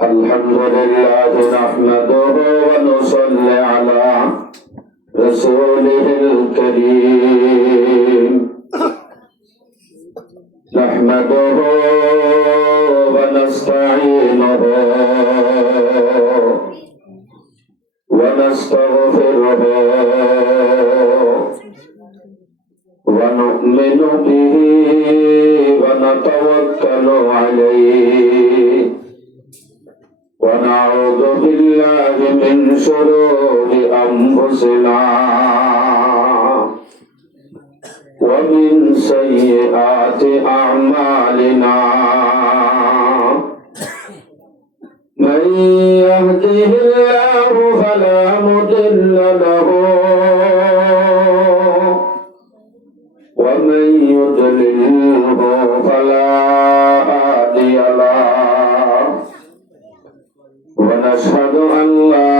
الحمد لله نحمده ونصلي على رسوله الكريم نحمده ونستعينه ونستغفره ونؤمن به ونتوكل عليه ونعوذ بالله من شرور أنفسنا ومن سيئات أعمالنا من يهده الله فلا مضل له ومن يضلله فلا هادي له ونشهد أن لا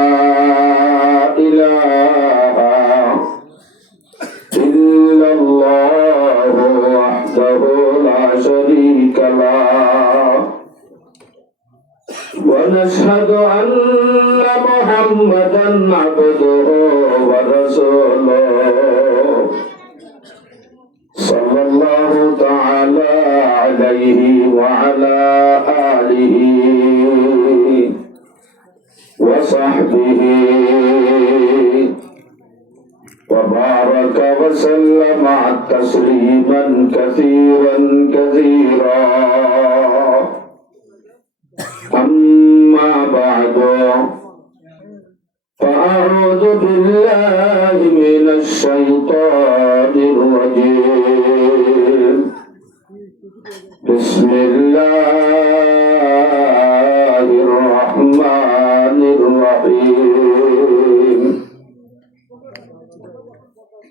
إله إلا الله وحده لا شريك له ونشهد أن محمدا عبده ورسوله صلى الله تعالى عليه وعلى آله وصحبه وبارك وسلم تسليما كثيرا كثيرا أما بعد فأعوذ بالله من الشيطان الرجيم بسم الله الرحمن الرحيم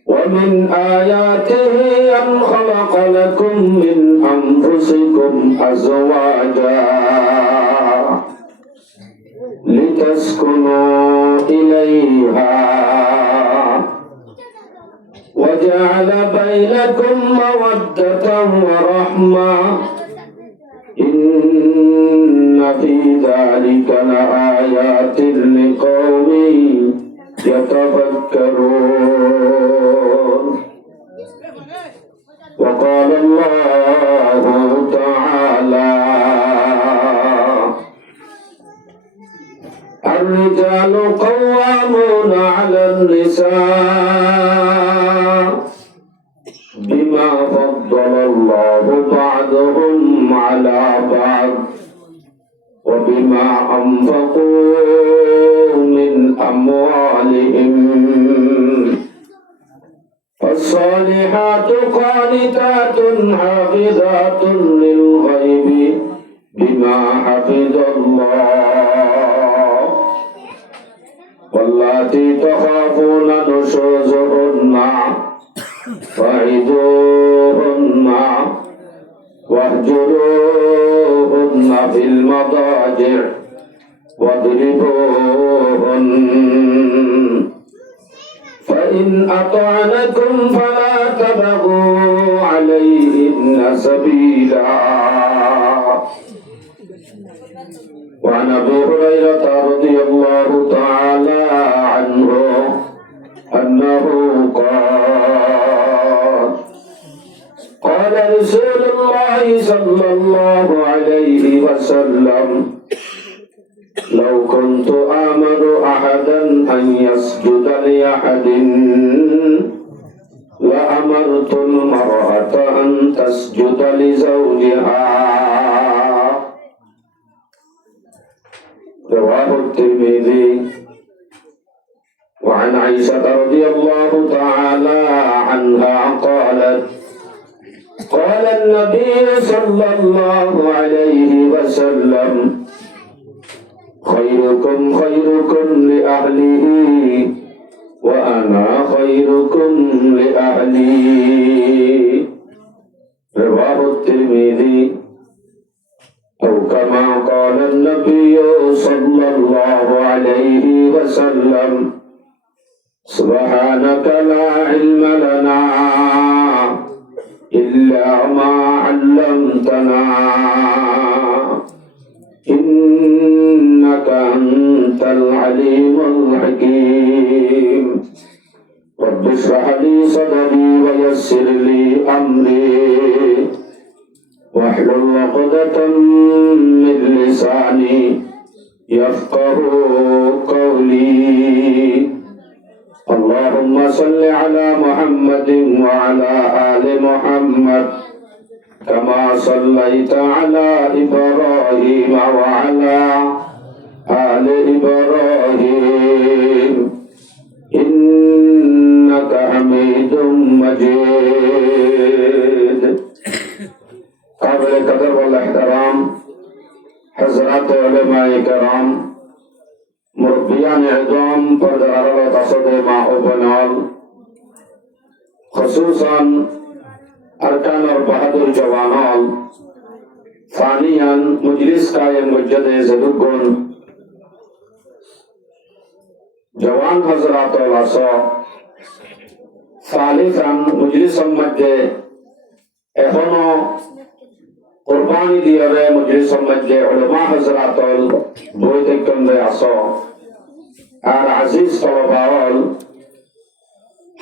ومن آياته أن خلق لكم من أنفسكم أزواجا لتسكنوا إليها وجعل بينكم مودة ورحمة إن في ذلك لآيات لقوم يتفكرون وقال الله تعالى الرجال قوامون على النساء بما فضل الله بعضهم على بعض وبما أنفقوا من أموالهم فالصالحات قانتات حافظات للغيب بما حفظ الله واللاتي تخافون نشوزهن فعظوهن واهجروهن في المضاجع واضربوهن فإن أطعنكم فلا تبغوا عليهن سبيلا وعن أبي هريرة رضي الله تعالى عنه أنه قال رسول الله صلى الله عليه وسلم لو كنت آمر أحدا أن يسجد لأحد لأمرت المرأة أن تسجد لزوجها رواه الترمذي وعن عائشة رضي الله تعالى عنها قالت قال النبي صلى الله عليه وسلم خيركم خيركم لأهله وأنا خيركم لأهلي رواه الترمذي أو كما قال النبي صلى الله عليه وسلم سبحانك لا علم لنا إلا ما علمتنا إن العليم الحكيم رب اشرح لي صدري ويسر لي أمري واحلل عقدة من لساني يفقه قولي اللهم صل على محمد وعلى آل محمد كما صليت على إبراهيم وعلى آل إبراهيم إنك حميد مجيد قابل القدر والاحترام حضرات علماء کرام مربیان اعظام پردرارت اسد ما اوبنال خصوصا ارکان اور بہادر جوانال ثانیاً مجلس قائم مجد زدگن جوان حضرات الاسا ثالثاً مجلس مجد এখনো কুরবানি দিয়ারে মজলিসের মধ্যে উলামা হযরতল বৈঠক কেন্দ্রে আসো আর আজিজ তলবাওয়াল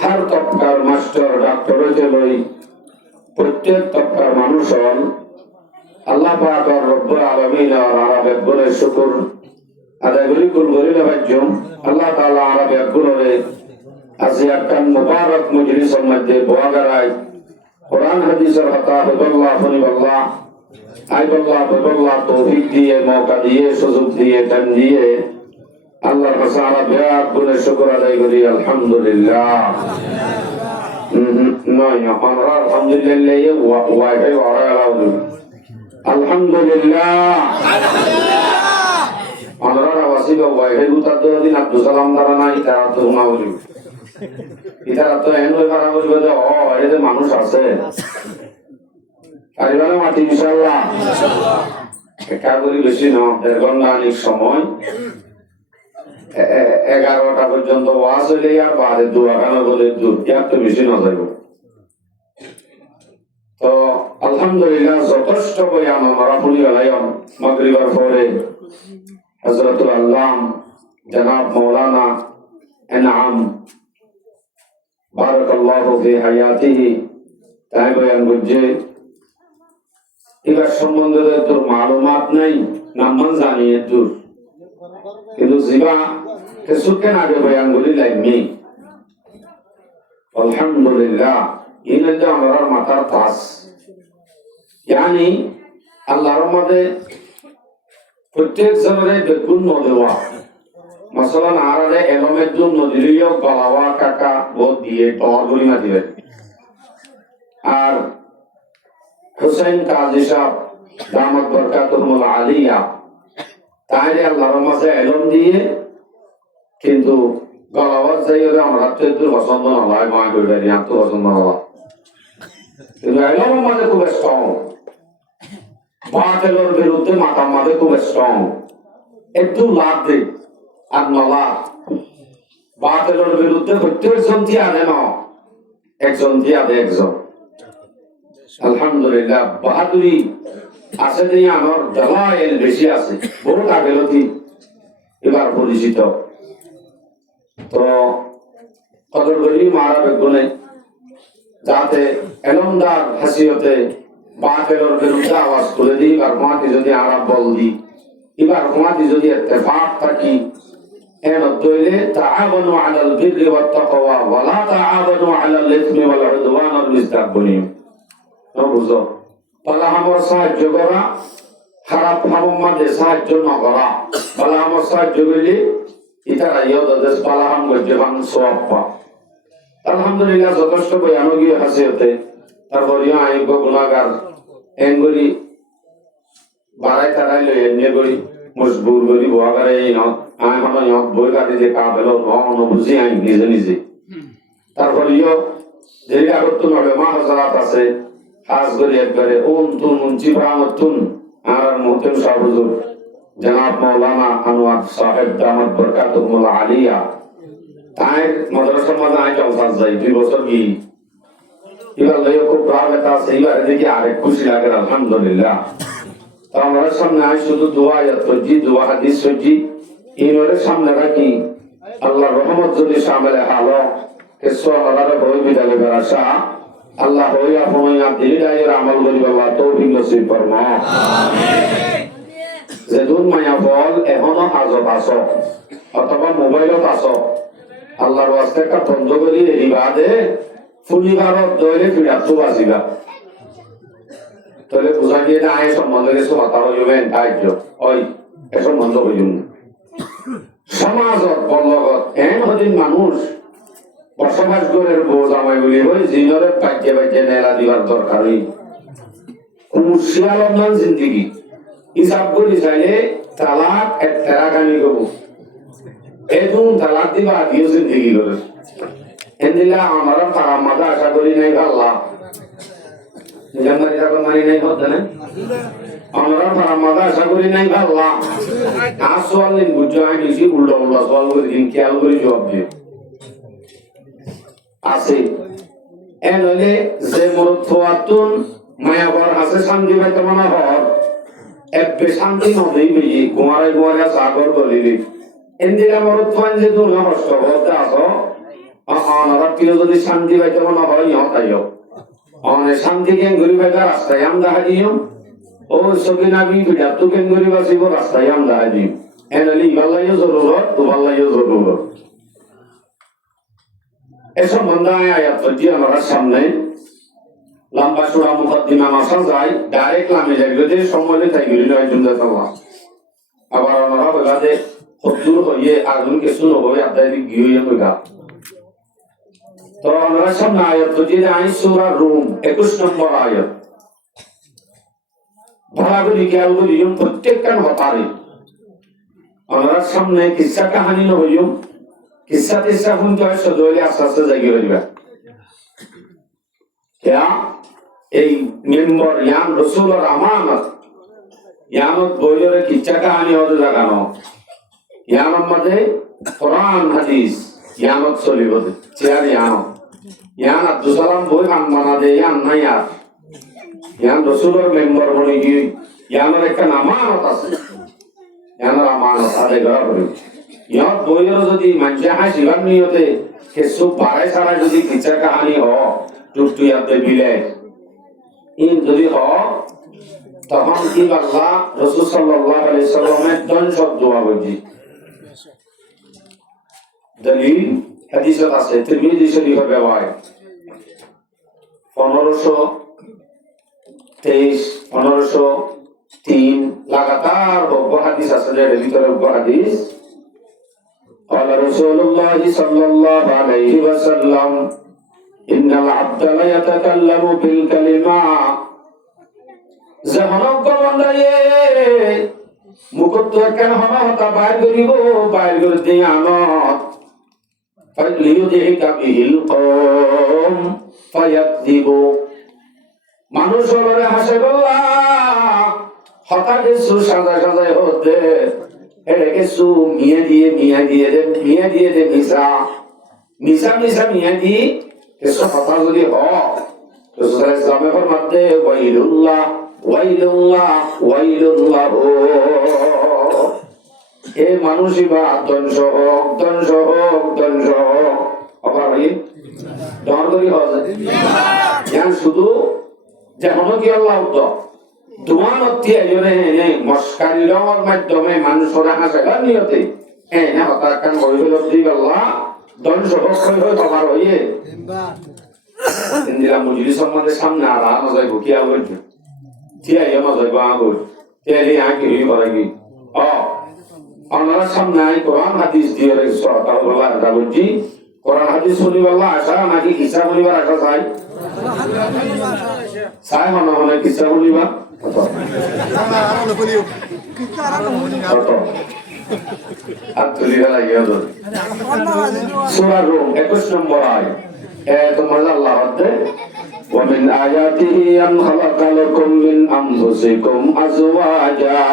হর তবকার মাস্টার ডাক্তার হইতে লই প্রত্যেক তবকার মানুষ হল আল্লাহ পাক আর রব্বুল আলামিন আর আরবে বলে শুকর আদায় করি কুল করিলে বাজ্যম আল্লাহ তাআলা আরবে গুলোরে আজিয়াকান মুবারক মজলিসের মধ্যে বোয়াগারায় কোরআন হাদিসের হতা বল্লাহ ফনিবাল্লাহ আইবাল্লাহ বল্লাহ তৌফিক দিয়ে মওকা দিয়ে সুযোগ দিয়ে দান দিয়ে আল্লাহর কাছে আমরা বিরাট গুণে শুকর আদায় করি আলহামদুলিল্লাহ নয় আমরা আলহামদুলিল্লাহ ওয়াইফাই ওয়ারালাউদু আলহামদুলিল্লাহ আমরা ওয়াসিবা ওয়াইফাই উতাদ দিন আব্দুল সালাম দ্বারা নাই তার তো না বলি ইতারা তো এনওয়ে করা বলবে যে ও এতে মানুষ আছে কারিবানা মাটি ইনশাআল্লাহ একা করি বেশি না 1.5 ঘন্টা অনেক সময় 11টা পর্যন্ত ওয়াজ হইলে আর বাদে দোয়া গানা বলে দুধ এত বেশি না যাইব তো আলহামদুলিল্লাহ যথেষ্ট বয়ান আমরা শুনি গেলাম মাগরিবের পরে হযরতুল আল্লাম জনাব মাওলানা এনাম বারাকাল্লাহু ফি হায়াতিহি তাই বয়ান করছে এবার সম্বন্ধে তোর মালুমাত নাই নামান জানিয়ে তোর কিন্তু জিবা কিছুক্ষণ আগে বয়ান করি লাইনি আলহামদুলিল্লাহ ইনে যে আমার মাথার তাস ইয়ানি আল্লাহর মধ্যে প্রত্যেক জনের বেগুন নদেওয়া মাসালান আরারে এলমের জন্য নদীয় গলাওয়া কাকা বোধ দিয়ে টর গরিমা দিবে আর হুসাইন কাজী সাহেব দামাত বরকাতুহুল আলিয়া তাইরে আল্লাহর মাঝে এলম দিয়ে কিন্তু গলাওয়াজ যাইলে আমরা তো একটু পছন্দ না হয় মা কইবে না তো পছন্দ না হয় কিন্তু এলম মাঝে খুব স্ট্রং বাতিলের বিরুদ্ধে মাথা মাঝে খুব স্ট্রং একটু লাভ দে আর নলা বাতিলের বিরুদ্ধে প্রত্যেকজন দিয়া দেন একজন দিয়া দে একজন আলহামদুলিল্লাহ বাহাদুরি আছে যে আমার দলাইল বেশি আছে বহুত আগেলতি এবার পরিচিত তো কদর করি মারা বেগুনে যাতে এলমদার হাসিয়তে বাতিলের বিরুদ্ধে আওয়াজ তুলে দিই আর মাটি যদি আরাম বল দিই এবার মাটি যদি ইত্তেফাক থাকি এর দইলে তাআওয়ানু আলাল বিররি ওয়াত তাকওয়া ওয়া লা তাআওয়ানু আলাল ইসমি ওয়াল উদওয়ান ওয়াল মুস্তাকবিরিন বুঝো তাহলে আমার সাহায্য করা খারাপ কামের মধ্যে সাহায্য না করা তাহলে আমার সাহায্য করলে ইতারা দেশ পালাহাম করছে বাং সওয়াব পা আলহামদুলিল্লাহ যথেষ্ট বয়ানো গিয়ে হাসিয়তে তারপর আই গুনাহগার এঙ্গুরি বাড়াই তারাই লই এনে করি মজবুর করি বগারে আই মানে বই কাটি যে কাবেল ন বুঝি আই নিজে নিজে তারপর যেই আগত উলামা হযরত আছে খাস করে একবারে তুন জিবরামতুন আর মুহতামিম সাহেব হুজুর জনাব মাওলানা আনোয়ার সাহেব দামাত বরকাতুহুল আলিয়া তাই মাদ্রাসা মাঝে আই জলসা যাই 2 বছর কি এবার লইও খুব ভালো একটা আছে এবার দেখি আরেক খুশি লাগে আলহামদুলিল্লাহ তো আমরা সামনে আই শুধু দোয়া ইয়াত করছি দোয়া হাদিস করছি ইনরে সামনে রাখি আল্লাহর রহমত যদি সামনে হালো কেসো আল্লাহর হই বিদালে বেরাসা আল্লাহ হই আপনয়া দিলি দায়ের আমল করি আল্লাহ তৌফিক নসিব ফরমা আমিন যেদুন মায়া বল এখনো হাজত আছো অথবা মোবাইলত আছো আল্লাহর ওয়াস্তে কা বন্ধ করি রিবাদে ফুলিবারত দইলে ফিরাতো বাসিবা তাহলে বুঝা গিয়ে না আয় সম্বন্ধে কিছু কথা হইবেন দায়িত্ব ওই এ সম্বন্ধ হইম সমাজত বলগত এন হদিন মানুষ বসবাস করে বোঝ আমায় বলি হই জিনরে পাইতে পাইতে নেলা দিবার দরকারই কুশিয়ালমান জিন্দেগি হিসাব করি চাইলে তালাক এক তেরাগানি করব এদুন তালাক দিবা দিও জিন্দেগি করে এন্দিলা আমরা তারা মাদা আশা করি নাই আল্লাহ জামারি যাবে মানি নাই হতে না আমরা তারা মাদা আশা করি নাই আল্লাহ আসওয়াল দিন বুঝো আই দিছি উল্টো উল্টো সওয়াল করে দিন খেয়াল করে জবাব দিও আছে এনলে যে মরুত্বাতুন মায়াবর আছে শান্তি পাইতে মনে হয় এবে শান্তি নদী বেজি কুমারে কুমারে সাগর গলিলি এন্দিলা মরুত্বান যে দুনিয়া কষ্ট করতে আসো অনারা কিলো যদি শান্তি পাইতে মনে হয় ইহতাইও অনে শান্তি কেন গরি পাইবা রাস্তায় আম দেখা দিও ও সকিনা বি বিড়া তো কেন গরি বাসিব রাস্তায় আম দেখা দিও এনলি ইবাল্লাইও জরুরত দুবাল্লাইও জরুরত এসব বন্ধায় আয়াত হচ্ছে আমার সামনে লম্বা সুরা মুকদ্দিমা মাসা যায় ডাইরেক্ট লামে যাবে যে সম্বলে তাই গরি নয় জুমদাতাল্লাহ আবার আমরা বলা যে হদ্দুর হইয়ে আগুন কিছু নয় আদায় গিয়ে হইগা তো আমরা সামনে আয়াত হচ্ছে আই সূরা রুম 21 নম্বর আয়াত ভালো করে খেয়াল করি প্রত্যেকটা হতারে আমরা সামনে কিসসা কাহিনী হইম কিসসা তিসা শুনতে হয় সদলে আস্তে আস্তে জাগিয়ে রইবা क्या এই মেম্বার ইয়ান রাসূলের আমানত ইয়ানত বইরে কিচ্ছা কাহিনী হতে লাগানো ইয়ানের মধ্যে কোরআন হাদিস ইয়ানত চলিব চেয়ার ইয়ান আব্দুল সালাম বই কান মানা দে ইয়ান না ইয়ান রাসূলের মেম্বার বনি কি ইয়ানের একটা আমানত আছে ইয়ানের আমানত আদায় করা হবে ইয়াত বইরে যদি মানুষে হাসিবার নিয়তে কিছু বাড়াই ছাড়া যদি কিচ্ছা কাহিনী হ টুকটুয়াতে বিলে ইন যদি হ তখন কি আল্লাহ রাসূল সাল্লাল্লাহু আলাইহি সাল্লামের দন শব্দ আবজি দলিল হাদিসে আছে তিরমিজি শরীফে বেওয়ায় 1523 লাগাতার বহু হাদিস আছে এর ভিতরে বহু হাদিস قال رسول الله صلى الله عليه وسلم إن العبد لا يتكلم بالكلمة زمانك بندايه মুকত কেন হনা হতা বাইর করিব বাইর করে দিয়ানত ফাইলিউদিকা বিহিল কওম ফায়াকযিবু মানুষ হলে হাসিবুল্লাহ হতা কিছু সাজা সাজাই হতে এটা কিছু মিয়া দিয়ে দে মিশা মিয়া দি কিছু হতা যদি হ রাসূল ইসলামে ফরমাতে ওয়াইলুল্লাহ এ মানুষই বা ধ্বংস হোক আবার ডর করি হবে জ্ঞান শুধু যেমন কি আল্লাহ তোমার অত্যা জনে এনে মস্কারি রঙের মাধ্যমে মানুষের হাসাবার নিয়তে এনে হতার কান কইল দিগ আল্লাহ ধ্বংস হোক হই তোমার হইয়ে ইন্দিরা মজলিস আমাদের সামনে আর না যাইব কি আবার তিয়া ইয়া না যাইব আগর তেলি আকি হই পারাগি আপনারা সামনে কোরআন হাদিস দিয়ে রেখেছে আল্লাহ রাবজি কোরআন হাদিস শুনিবাল্লাহ আশা নাকি কিসা শুনিবার আশা চাই মনে কিসা শুনিবা সূরা রূম 21 নম্বর আয়াত তোমার আল্লাহ বলতে ومن آياته أن خلق لكم من أنفسكم أزواجا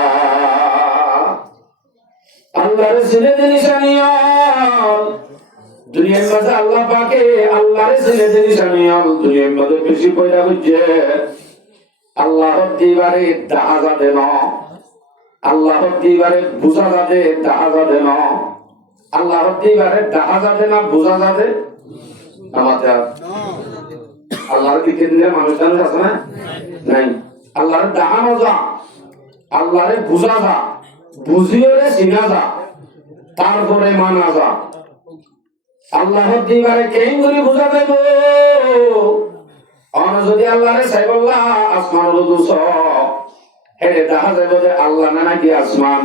আল্লাহর সিনেতে নিশানিয়াল দুনিয়ার মাঝে আল্লাহ পাকে আল্লাহর সিনেতে নিশানিয়াল দুনিয়ার মধ্যে বেশি পয়দা হচ্ছে আল্লাহর দিবারে দাজা দেন আল্লাহ দিবারে বুঝা যাবে দেখা যাবে না, আল্লাহ দিবারে দেখা যাবে না বুঝা যাবে আমাদের আল্লাহর দিকে দিলে মানুষ জানে আছে না নাই, আল্লাহর দেখানো যা, আল্লাহরে বুঝা যা, বুঝিয়ে চিনা যা, তারপরে মানা যা। আল্লাহ দিবারে কেন করে বুঝা দেব, যদি আল্লাহরে সাইবল্লাহ আসমান রুদুস হেরে দেখা যাবে যে আল্লাহ না নাকি আসমান,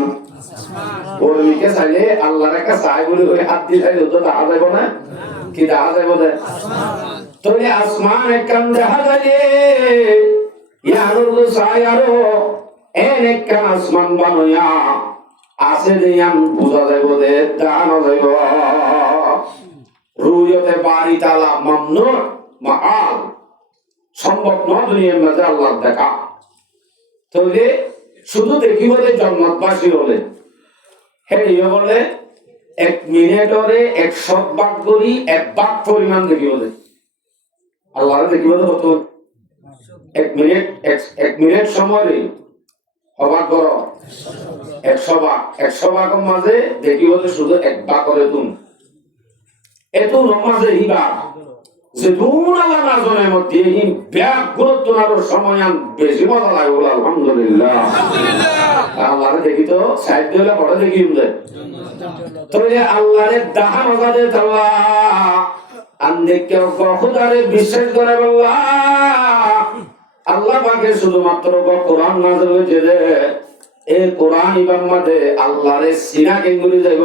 বর্মিকে চাইলে আল্লাহর একটা চাই বলে ওই হাত দিয়ে চাইলে তো দেখা যাবে না, কি দেখা যাবে যে তাহলে আসমান একখান দেখা যাবে, ইয়ার চাই আরো এন একখান আসমান বানয়া আছে যে বুঝা যাইব যে দানো যাইব। রুয়তে বাড়ি তালা মামনু মাআল, সম্ভব নয় দুনিয়ার মাঝে আল্লাহ দেখা। তাহলে শুধু দেখি বলে জন্মতবাসী হলে হেরিও বলে 1 মিনিটরে 100 ভাগ করি 1 ভাগ পরিমাণ দেখি বলে আল্লাহ দেখি বলে কত 1 মিনিট সময় অবাক করো 100 ভাগ, 100 ভাগের মাঝে দেখি বলে শুধু 1 ভাগ করে তুমি এত নমাজে হিবা যে দুনালা নাজনের মধ্যে এই ব্যাগ গুরুত্ব নার সময় বেশি মজা লাগে বলে আলহামদুলিল্লাহ। আল্লাহরে দেখি তো সাইড দিলে পড়ে দেখি উঠে তবে আল্লাহরে দেখা মজা দে তাল্লা আন্দে কেউ খুদারে বিশ্বাস করে বললা আল্লাহ পাকে শুধুমাত্র কোরআন নাযিল হয়েছে রে, এই কোরআন ইমাম মাঝে আল্লাহরে সিনা কেঙ্গুরি যাইব,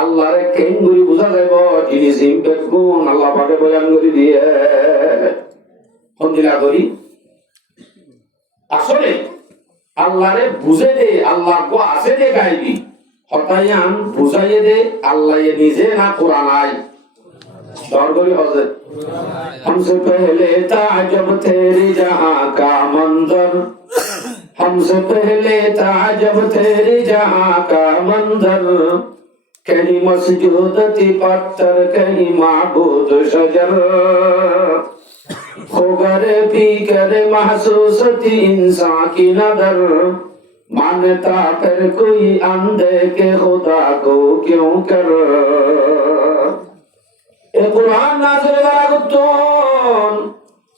আল্লাহরে কেঙ্গুরি বুঝা যাইব, যিনি সিম্পেট গুণ আল্লাহ পাকে বয়ান করে দিয়ে হন্দিলা করি। আসলে আল্লাহরে বুঝে দে, আল্লাহ গো আছে দে গাইবি হতায়ান বুঝাইয়ে দে আল্লাহ নিজে না কোরআন আই दौड़ गोली हौसले हमसे पहले ताजब तेरी जहां का मंजर, हमसे पहले ताजब तेरी जहां का मंजर, कहीं मस्जिद थी पत्थर कहीं माबूद शजर, खोगर पी कर महसूस थी इंसान की नजर, मानता फिर कोई अंधे के खुदा को क्यों कर। কোরআন নাযিল করা করতেন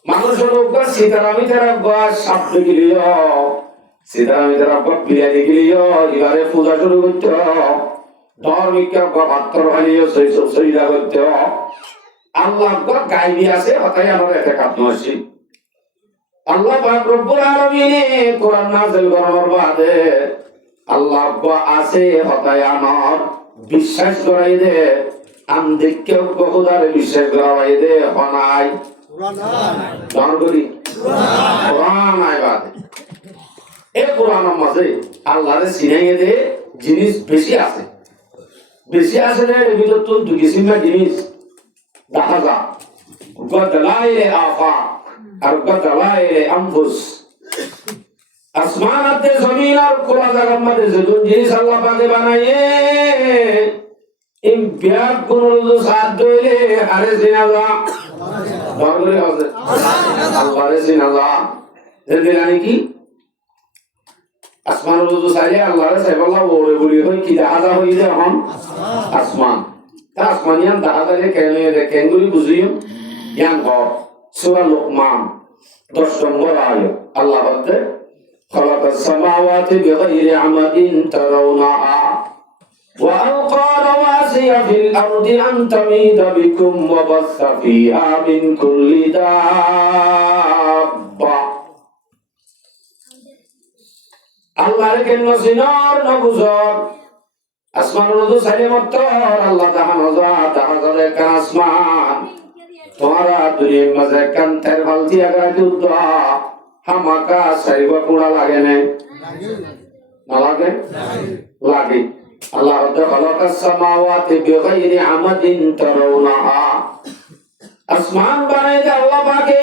মানুষের উপর সীতারামী তারা সাপ দেখিলিও, সীতারামী তারা বিরিয়ানি গিলিও, এবারে পূজা শুরু করতে ধর্মিক পাত্র ভালিও সইদা করতে আল্লাহ গাইবি আছে হতাই আমার একটা কাজ নয়। আল্লাহ পাক রব্বুল আলামিনে কোরআন নাযিল করার বাদে আল্লাহ আছে হতাই আমার বিশ্বাস করাই দে, আম দেখেও বহুদারে বিশ্বাস করাই দে হনাই কোরআন করি কোরআন আইবাদ এই কোরআনের মাঝে আল্লাহরে চিনাইয়ে দে জিনিস বেশি আছে, বেশি আছে রে এর ভিতর তো দুই কিসিমের জিনিস দেখা যায়, গদলাইলে আফা আর গদলাইলে আনফুস। আসমান আর জমিন আর খোলা জায়গার মধ্যে যে জিনিস আল্লাহ পাকে বানাইয়ে এই ব্যাগ গুলো সাথ দইলে আরে জিনাজা দরবারে আছে আল্লাহরে জিনাজা দিলানি কি আসমান রুজু সাইলে আল্লাহরে সাইবাল্লাহ ওরে বলি হই কি দাদা হই যে এখন আসমান তা আসমানিয়ান দাদা রে কেন গুলি বুঝিও জ্ঞান হ সূরা লুকমান 10 নম্বর আয়াত আল্লাহ বলতে খালাকাস সামাওয়াতি বিগাইরি আমাদিন তারাউনাহা وألقى رواسي في الأرض أن تميد بكم وبث فيها من كل دابة الله لكن نسينار نبوزار أسمان رضو سليمت الله تحمد لك أسمان تمہارا دنیا مزے کن تیر بلتی اگر جدا ہمکا سریبا پورا لگے نہیں نہ لگے لگے Allah khalaqa as-samawati bighayri 'amadin tarawnaha, আসমান বানাইতে আল্লাহ পাকে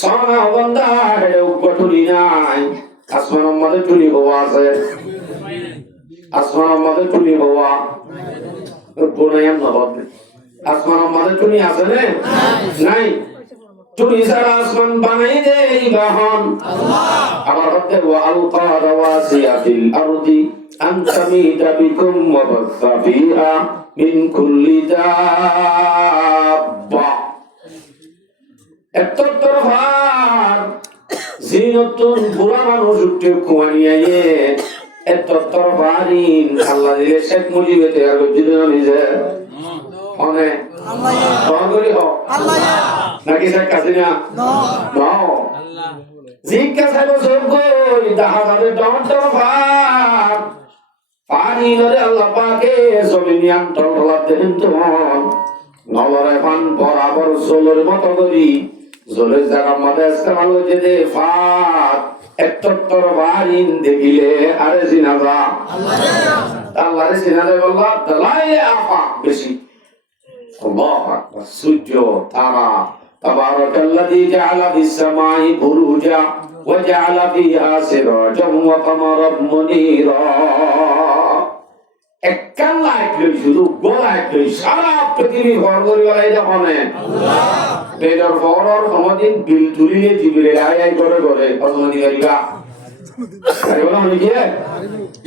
সোনা বন্দা হেডে উপটুলি নাই, আসমানের মধ্যে টুলি হওয়া আছে, আসমানের মধ্যে টুলি হওয়া গুনায়াম নবদ, আসমানের মধ্যে টুলি আছে না নাই, টুলি ছাড়া আসমান বানাই দেই বাহন আল্লাহ, আবার হতে হতে ওয়ালকা রাওয়াসিয়া ফিল আরদি আন তামিদা বিকুম ওয়া বাসা ফিহা মিন কুল্লি দাব্বা। এত তরফার জিনতুন বুড়া মানুষ উঠে কুয়ানিয়ে এত তরফারিন আল্লাহ দিলে শেখ মুজিবে তৈরি করে দিল নিজে অনে তহগরি হ নাকি শেখ হাসিনা নাও জিজ্ঞাসা বছর কই দেখা যাবে ডর তরফার পানি ধরে আল্লাহ পাকে জমিনিয়ান তরফার দেন তো নলরে পান বরাবর জলের মতো করি জলের জায়গা মধ্যে ইস্তেমাল হচ্ছে দে ফাত এত্তর বারিন দেখিলে আরে জিনাজা আল্লাহরে জিনাজা বললা দলাইলে আফা বেশি আল্লাহু আকবার সূর্য তারা তাবারাকাল্লাযী জাআলা ফিস সামাই বুরুজা ওয়া জাআলা ফিহা সিরাজাম ওয়া কামারাম মুনীরা। একখান লাইট লই শুধু গোলাইট লই সারা পৃথিবী ভর করি বলাই দেখনে বেদর ফরর সমদিন বিল তুলিয়ে জিবিরে আই করে করে অসমানি করিবা আরে বলা হলি কি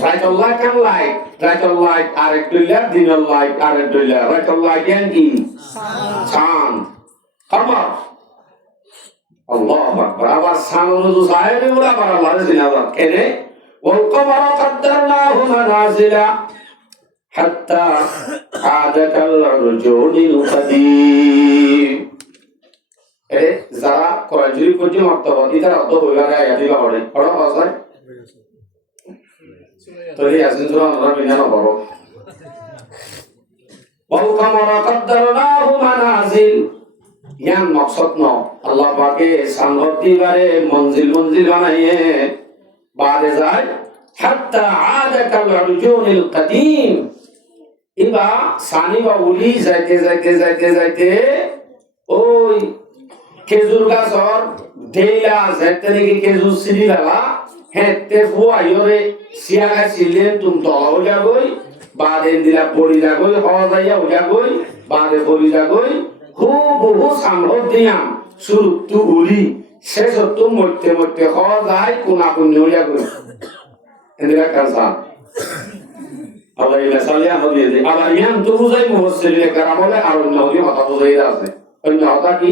রাইটল লাইট কান লাইট রাইটল লাইট আর এক দুইলা দিনের লাইট আর এক দুইলা রাইটল লাইট এন কি চাঁদ খবর আল্লাহু আকবার। আবার সানুজু সাহেব বলা আবার আল্লাহর জিনাজা কেনে ওয়াল কমারা কদ্দারনাহু মানাজিলা হাত্তা আদাকাল রুজুনিল কাদিম। এ যারা কোরআনজুরি পর্যন্ত মর্তবা দিতার অত হইবারে আয়াতিবা পড়ে পড়া ভাষায় তরি আসেন সূরা আমরা বিনা পড়ো ওয়াল কমারা কদ্দারনাহু মানাজিল ইয়ান মাকসাদ ন আল্লাহ পাকে সানহতি বারে মঞ্জিল মঞ্জিল বানাইয়ে বাদে যায় হাত্তা আদাকাল রুজুনিল কাদিম। ইবা সানি বা উলি যাইতে যাইতে যাইতে যাইতে ওই খেজুর গাছর দেইলা যাইতে নাকি খেজুর সিঁড়ি লাগা হেতে ফুয়াইরে সিয়াগা ছিলে তুম তলা হইয়া গই বাদে দিলা পড়ি লাগই হওয়া যাইয়া হইয়া গই বাদে পড়ি লাগই খুব বহু সামর দিয়াম শুরু তু উলি শেষ তো মরতে মরতে হওয়া যায় কোনা কোন হইয়া গই এদিরা কাজা আল্লাহ ইলা সালিয়া হদিয়ে দে। আবার ইয়ান তো বুঝাই মুফাসসিরিনে কেরাম বলে আর অন্য হলি কথা বুঝাই আছে অন্য কথা কি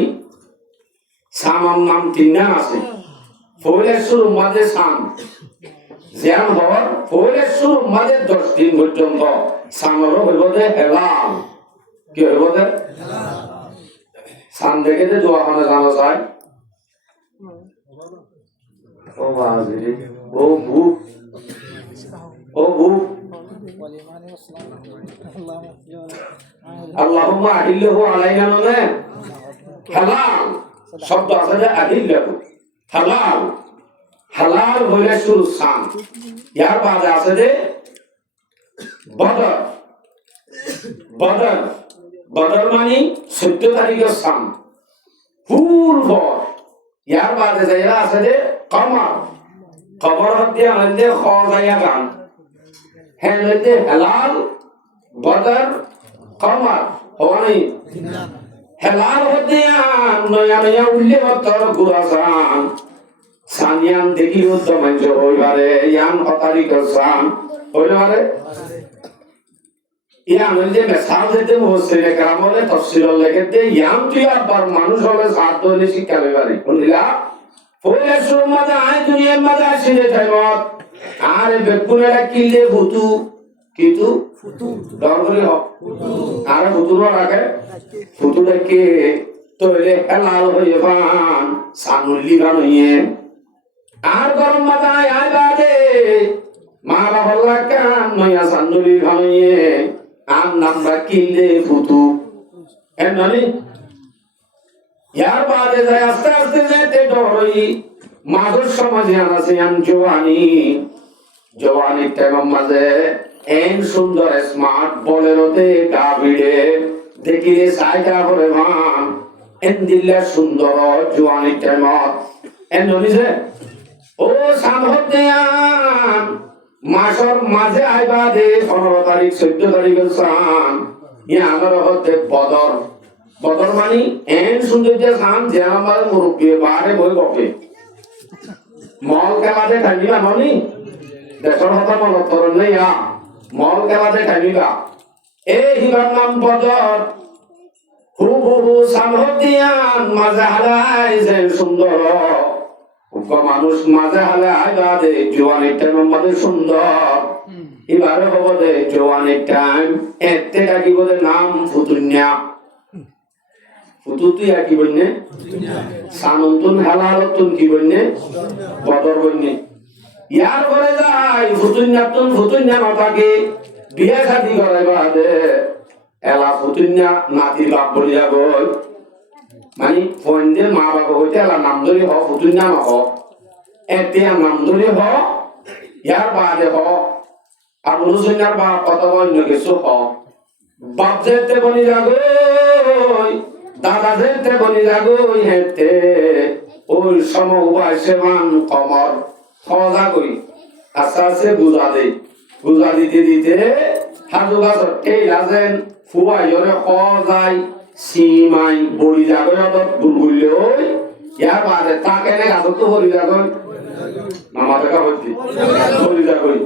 সামাম নাম তিনটা আছে ফৌলেশ্বর মাঝে সাম জ্ঞান হওয়ার ফৌলেশ্বর মাঝে 10 দিন পর্যন্ত সামরও হইব যে হেলাল কি হইব যে সাম দেখে যে দোয়া মানে জানা যায় ও বাজিরি ও ভূপ ও ভূপ আল্লাহুম্মা আহিল্লাহু আলাইনা মানে হালাল শব্দ আছে যে আহিল্লাহু হালাল হালাল হইলে শুরু সাম ইয়ার বাদে আছে যে বদর বদর বদর মানে 14 তারিখের সাম ফুল ভর ইয়ার বাদে যাইরা আছে যে কমর কবর হতে আমাদের খাওয়া গান হ্যাঁ হইতে হালাল বদর কমর হওয়ানি হেলাল হতে নয়া নয়া উল্লে বতর গুরাসান সানিয়ান দেখিও তো মঞ্জ হইবারে ইয়ান হতারিক সান হইবারে ইয়ান হইতে মেসাল যেতে মুফাসসিরে কেরাম বলে তাফসীরুল লেখেতে ইয়ান তুই আবার মানুষ হবে সাত হইলে শিক্ষা লইবারে কোনদিলা ফলে সুমাদা আই দুনিয়ার মাঝে আসিলে টাইমত আর বেকুনেরা কিলে ভুতু কিতু ফুতু দরগরি হ আর ফুতুর রাখে ফুতু দেখে তোলে হেলাল হয়ে পান সানুলি গানইয়ে আর গরম মাথায় আয় বাদে মা বাবা কান নয়া সানুলি গানইয়ে আর নাম্বা কিলে ফুতু এমনি ইয়ার বাদে যায় আস্তে আস্তে যেতে ডরই মাদুর সমাজে আছে আন জওয়ানি টাইম মাঝে এন সুন্দর স্মার্ট বলেরোতে গাবিড়ে দেখিলে সাইকা করে মান এন দিল্লা সুন্দর জওয়ানি টাইম এন ননিছে ও সামহতে আন মাসর মাঝে আইবাদে 15 তারিখ 14 তারিখ সান ইয়া আমার হতে বদর বদর মানি এন সুন্দর যে সান যে আমার মুরব্বি বারে বই গপে মল খেলাতে খাইবা ননি দেশৰ কথা মনত পৰে নাই মল খেলাতে খাইবা এই হিবার নাম বদর হুবহু সামহতিয়ান মাঝে হালাই যে সুন্দর মানুষ মাঝে হালাই বাদে জোয়ানের টাইম মাঝে সুন্দর এবারে হব দে জোয়ানের টাইম এতে ডাকিব দে নাম ফুতুন্যা ফুতুতুই কি বলনে সানন্তুন হালালতুন কি বলনে বদর বলনে ইয়ার পরে যাই ফুতুন্যা নথাকে বিয়ে শাদী করে বাদে এলা ফুতুন্যা নাতির বাপ বলি যাব মানে ফোনদে মা বাবা হইতে এলা নাম ধরি হ ফুতুন্যা নহ এতে নাম ধরি হ ইয়ার বাদে হ আর ফুতুন্যার বাপ অথবা অন্য কিছু হ বাপ যেতে বনি যাগই দাদা যেতে বনি যাগই হেতে ওই সম উপায় মান কমর সজা করি আস্তে আস্তে বুঝা দিতে দিতে হাজু গাছর এই রাজেন ফুয়াই জরে সজাই সিমাই বড়ি যাগৈ অত গুলগুলি ওই ইয়ার বাদে তাকে নে গাছত তো বড়ি যাগৈ নামাতে কা হইতি বড়ি যাগৈ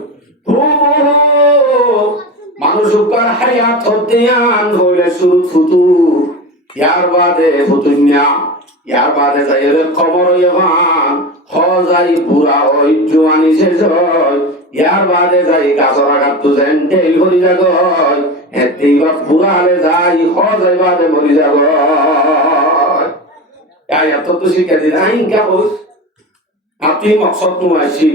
মানুষ উপকার হায়াত হতে আন হইলে শুরু ফুতু ইয়ার বাদে ফুতুন্যা ইয়ার বাদে যাই খবর ইমান হজাই বুড়া হই জোয়ানি শেষ হয় ইয়ার বাদে যাই গাছর আঘাত তো যেন টেল হরি যাগয় এতেই বা বুড়া হলে যাই হজাই বাদে মরি যাগয় এত তো শিখে দিন আইনকা হোস আপনি মকসদ নুয়াইছি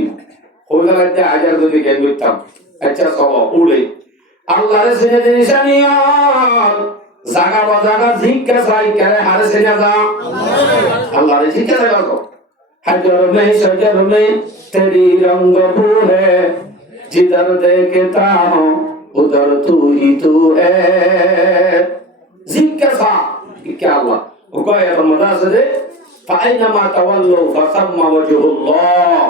হইলাতে আজার যদি জ্ঞান করতাম আচ্ছা সব উড়ে আল্লাহরে সিনে জিনিসানিয়র জাগা বাজাগা জিজ্ঞা চাই কেরে হারে সিনে যা আল্লাহরে জিজ্ঞা চাই বাজো हजर में शजर में तेरी रंग बू है जिधर देखता हूँ उधर तू ही तू है जिक्र सा क्या हुआ वो कहे रमज़ान से दे फाइनमा तवल्लो फसम्मा वजहुल्लाह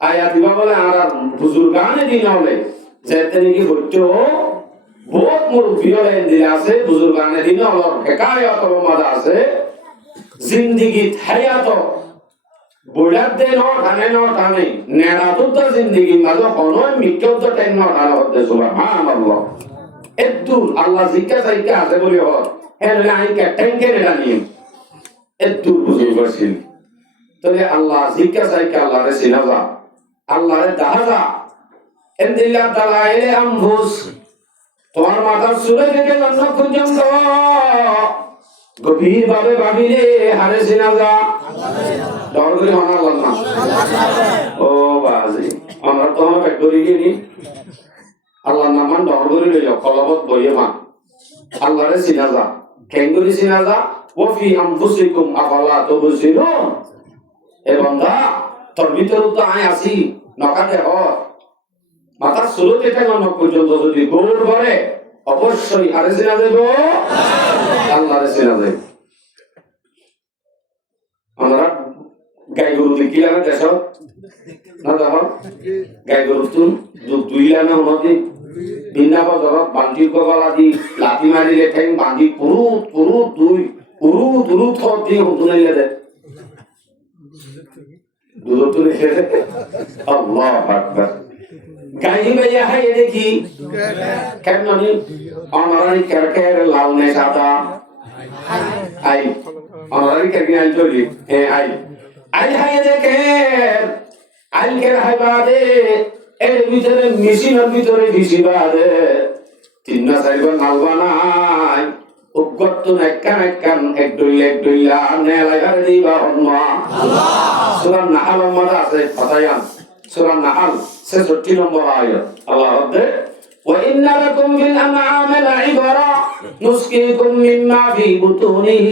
आयत बाबले आरा बुजुर्गाने दिनोले जैतने की बच्चो बहुत मुर्बियोले दिला से बुजुर्गाने दिनोले हिकायत और मजा से जिंदगी हयातो বুড়াতে টানে নেড়া তো জিন্দগি মাঝে হনয় মিকেও তো টাইম টানা হতে সুবহানাল্লাহ এদুর আল্লাহ জিজ্ঞা চাইকে আছে বলি হর হ্যাঁ আই কে টাইমকে নেড়া নিয়ে এদুর বুঝে বসিল তবে আল্লাহ জিজ্ঞা চাইকে আল্লাহরে সিনাজা আল্লাহরে দাহাজা এন্দিল্লাহ তাআলা এলে আমফুস তোমার মাথার সুরে থেকে জন্ম পর্যন্ত গভীর ভাবে ভাবিলে হারে সিনাজা ডর করে মানা না ও বাজি আমরা তো পেট ধরে গিয়ে আল্লাহ নামান ডর করে লইও কলবত বইয়ে মা আল্লাহরে সিনাজা কেঙ্গুরি সিনাজা ওফি আনফুসিকুম আফালা তুবসিরুন এ বান্দা তোর ভিতর তো আয় আসি নকাতে হ মাথা সুলো থেকে নক পর্যন্ত যদি গোল করে অবশ্যই আরে সিনা দেব আল্লাহরে সিনা দেব আমরা গাই গরু দেখিলা না দেশ না দেখো গাই গরু তুন দুইলা না হনদি বিনা বজরত বান্ধি গলা দি লাঠি মারিলে ঠেং বান্ধি পুরু দুই থর দি হুতুনাইলে দে দুধ তুলে খেলে আল্লাহু আকবার গাই ভাইয়া হাই দেখি কেন নি অনারানি কেরকের লাল নে সাদা আই অনারানি কেরকে আই চলি আই হাই দেখে আইকের হাই বাদে এর ভিতরে মেশিনের ভিতরে ভিসি বাদে তিন না চারবার নালবা নাই উগত একখান এক দইলা নেলাই আর দিবা হন্মা সূরা নাহল মধ্যে আছে ফাতায়ান সূরা নাহল 66 নম্বর আয়াত আল্লাহ বলে وَإِنَّ لَكُمْ فِي الْأَنْعَامِ لَعِبْرَةً نُسْقِيكُم مِّمَّا فِي بُطُونِهِ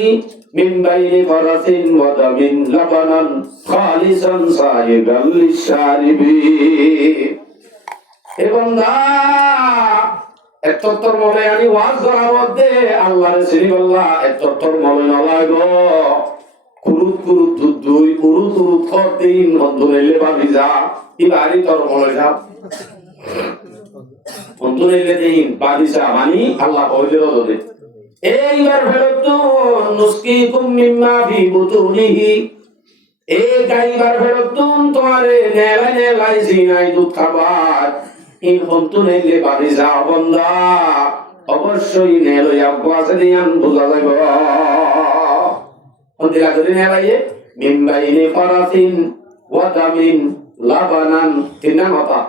مِن بَيْنِ فَرَثٍ وَدَمٍ لَبَنًا خَالِصًا سَائِغًا لِّلشَّارِبِينَ হে বান্দা এততর মনে আমি ওয়াজ করার মধ্যে আল্লাহর শ্রী আল্লাহ এততর মনে না লাগো কুরুত দুই কুরুত দিন বন্ধুরেলে ভাবি যা ইবারি তোর মনে যা বন্ধুরেলে দিন ভাবি যা মানে আল্লাহ বলে দে এইবার ফেরত নুসকিকুম মিম্মা ফি বুতুনিহি এই গাইবার ফেরতুন তোমারে নেলাই নেলাই সিনাই দুধ খাবার এই হন্তু নেলে বাড়ি যাও বন্ধা অবশ্যই নেলই আব্বু আছে নিয়ান বোঝা যাইব হন্দিলা ধরে নেলাইয়ে মিম্বাইনি ফরাসিন ওয়াদামিন লাবানান তিন কথা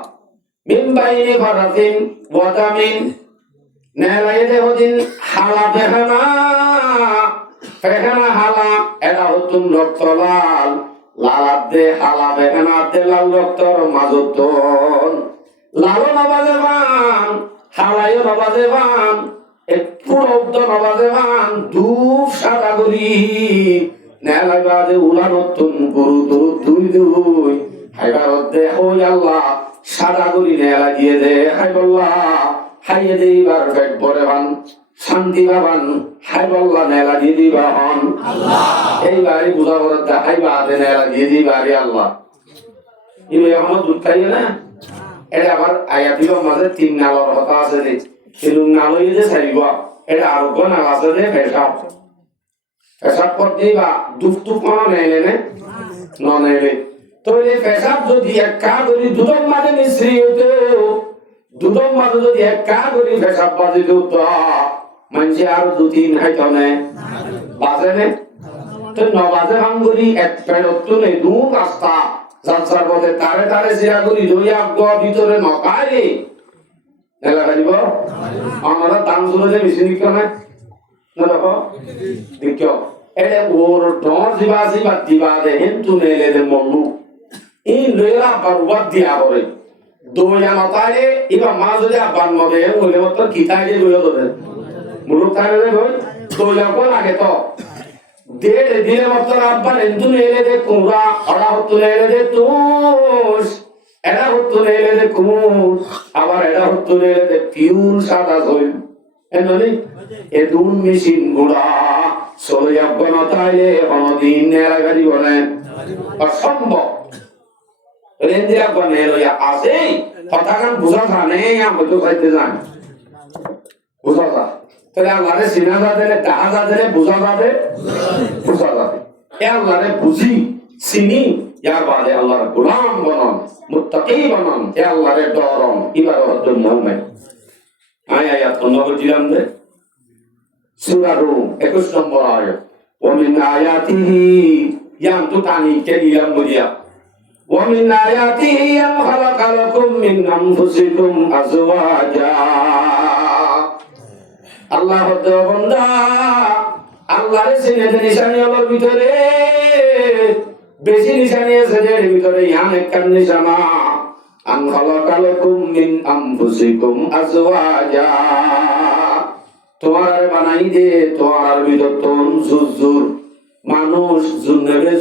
মিম্বাইনি ফরাসিন ওয়াদামিন নেলাইয়ে দেহদিন হালা বেহানা ফেহানা হালা এরা হতুন রক্ত লাল লালাতে হালা বেহানাতে লাল রক্তর মাজতন লালও নবাজে বান হালাইও নবাজে বান একটু রক্ত নবাজে বান ধূপ সাদা করি নেলাই বাজে উলা নতুন গুরু দুরু দুই দুই হাইবার দে ওই আল্লাহ সাদা করি নেলা দিয়ে দে হাই বল্লা হাইয়ে দে এবার পেট ভরে বান শান্তি বাবান হাই বল্লা নেলা দিয়ে দিবা হন এইবারে বুঝা বলতে হাই বাদে নেলা দিয়ে দিবারে আল্লাহ ইবে আমার দুধ খাইয়ে না এটা আবার আয়াতির মাঝে তিন নালার কথা আছে রে তিন নালই যে চাইব এটা আরোগ্য নাল আছে রে পেশাব পেশাব পর দিবা দুধ টুক কোনো নেইলে নে নেইলে তো এই পেশাব যদি এক কা করি দুধের মাঝে মিশ্রি হতো দুধের মাঝে যদি এক কা করি পেশাব বাজি দিত মানুষে আরো দু তিন হাইতো নে বাজে নে তো নবাজে ভাঙ্গুরি এক পেরত নেই দু রাস্তা যাত্রা পথে তারে তারে জিরা করি লইয়া গোয়া ভিতরে নকাই নেলা খাইব আমরা দাম জুড়ে বেশি নিক না দেখো দেখো এ ওর ডর দিবা দিবা দিবা দে হিন্দু নেলে দে মল্লু এই লইলা বারবাদ দিয়া করে দোয়া নতারে ইবা মা যদি আবান মদে ওলে মত কিতাই দে লইয়া দে মুলুক তারে দে কই দোয়া কো লাগে তো দেড় দিনে মত আব্বা হিন্দু নেলে দে কুমড়া ওরা হতো নেলে দে তুষ এরা হতো নেলে দে কুমুস আবার এরা হতো নেলে দে পিউর সাদা জল এনলি এ দুন মেশিন গুড়া সবাই আব্বা নতাইলে অনদিন নেলা গাড়ি বলে অসম্ভব রেন্দিরা বনে লইয়া আসে কথাগান বুঝা জানে আমি তো খাইতে জানি বুঝা যা তাহলে আল্লাহরে সিনা যাতে ডাহা যাতে বুঝা যাতে এ আল্লাহরে বুঝি চিনি ইয়ার বাদে আল্লাহর গোলাম বনন মুত্তাকি বনন এ আল্লাহরে ডরম ইবাদতুল মুমিন আয়াত নম্বর দিলাম দে সূরা রুম 21 নম্বর আয়াত ওয়া মিন আয়াতিহি ইয়াম তুতানি কেলিয়াম বুদিয়া ومن آياته أن خلق لكم من أنفسكم أزواجا আল্লাহ বান্দা আল্লাহর সিনেতে নিশানি আমার ভিতরে বেশি নিশানি আছে এর ভিতরে ইয়ান একখান নিশানা আন খালাকালাকুম মিন আনফুসিকুম আজওয়াজা তোমার বানাই দে তোমার ভিতর তোন জুজুর মানুষ জুনবে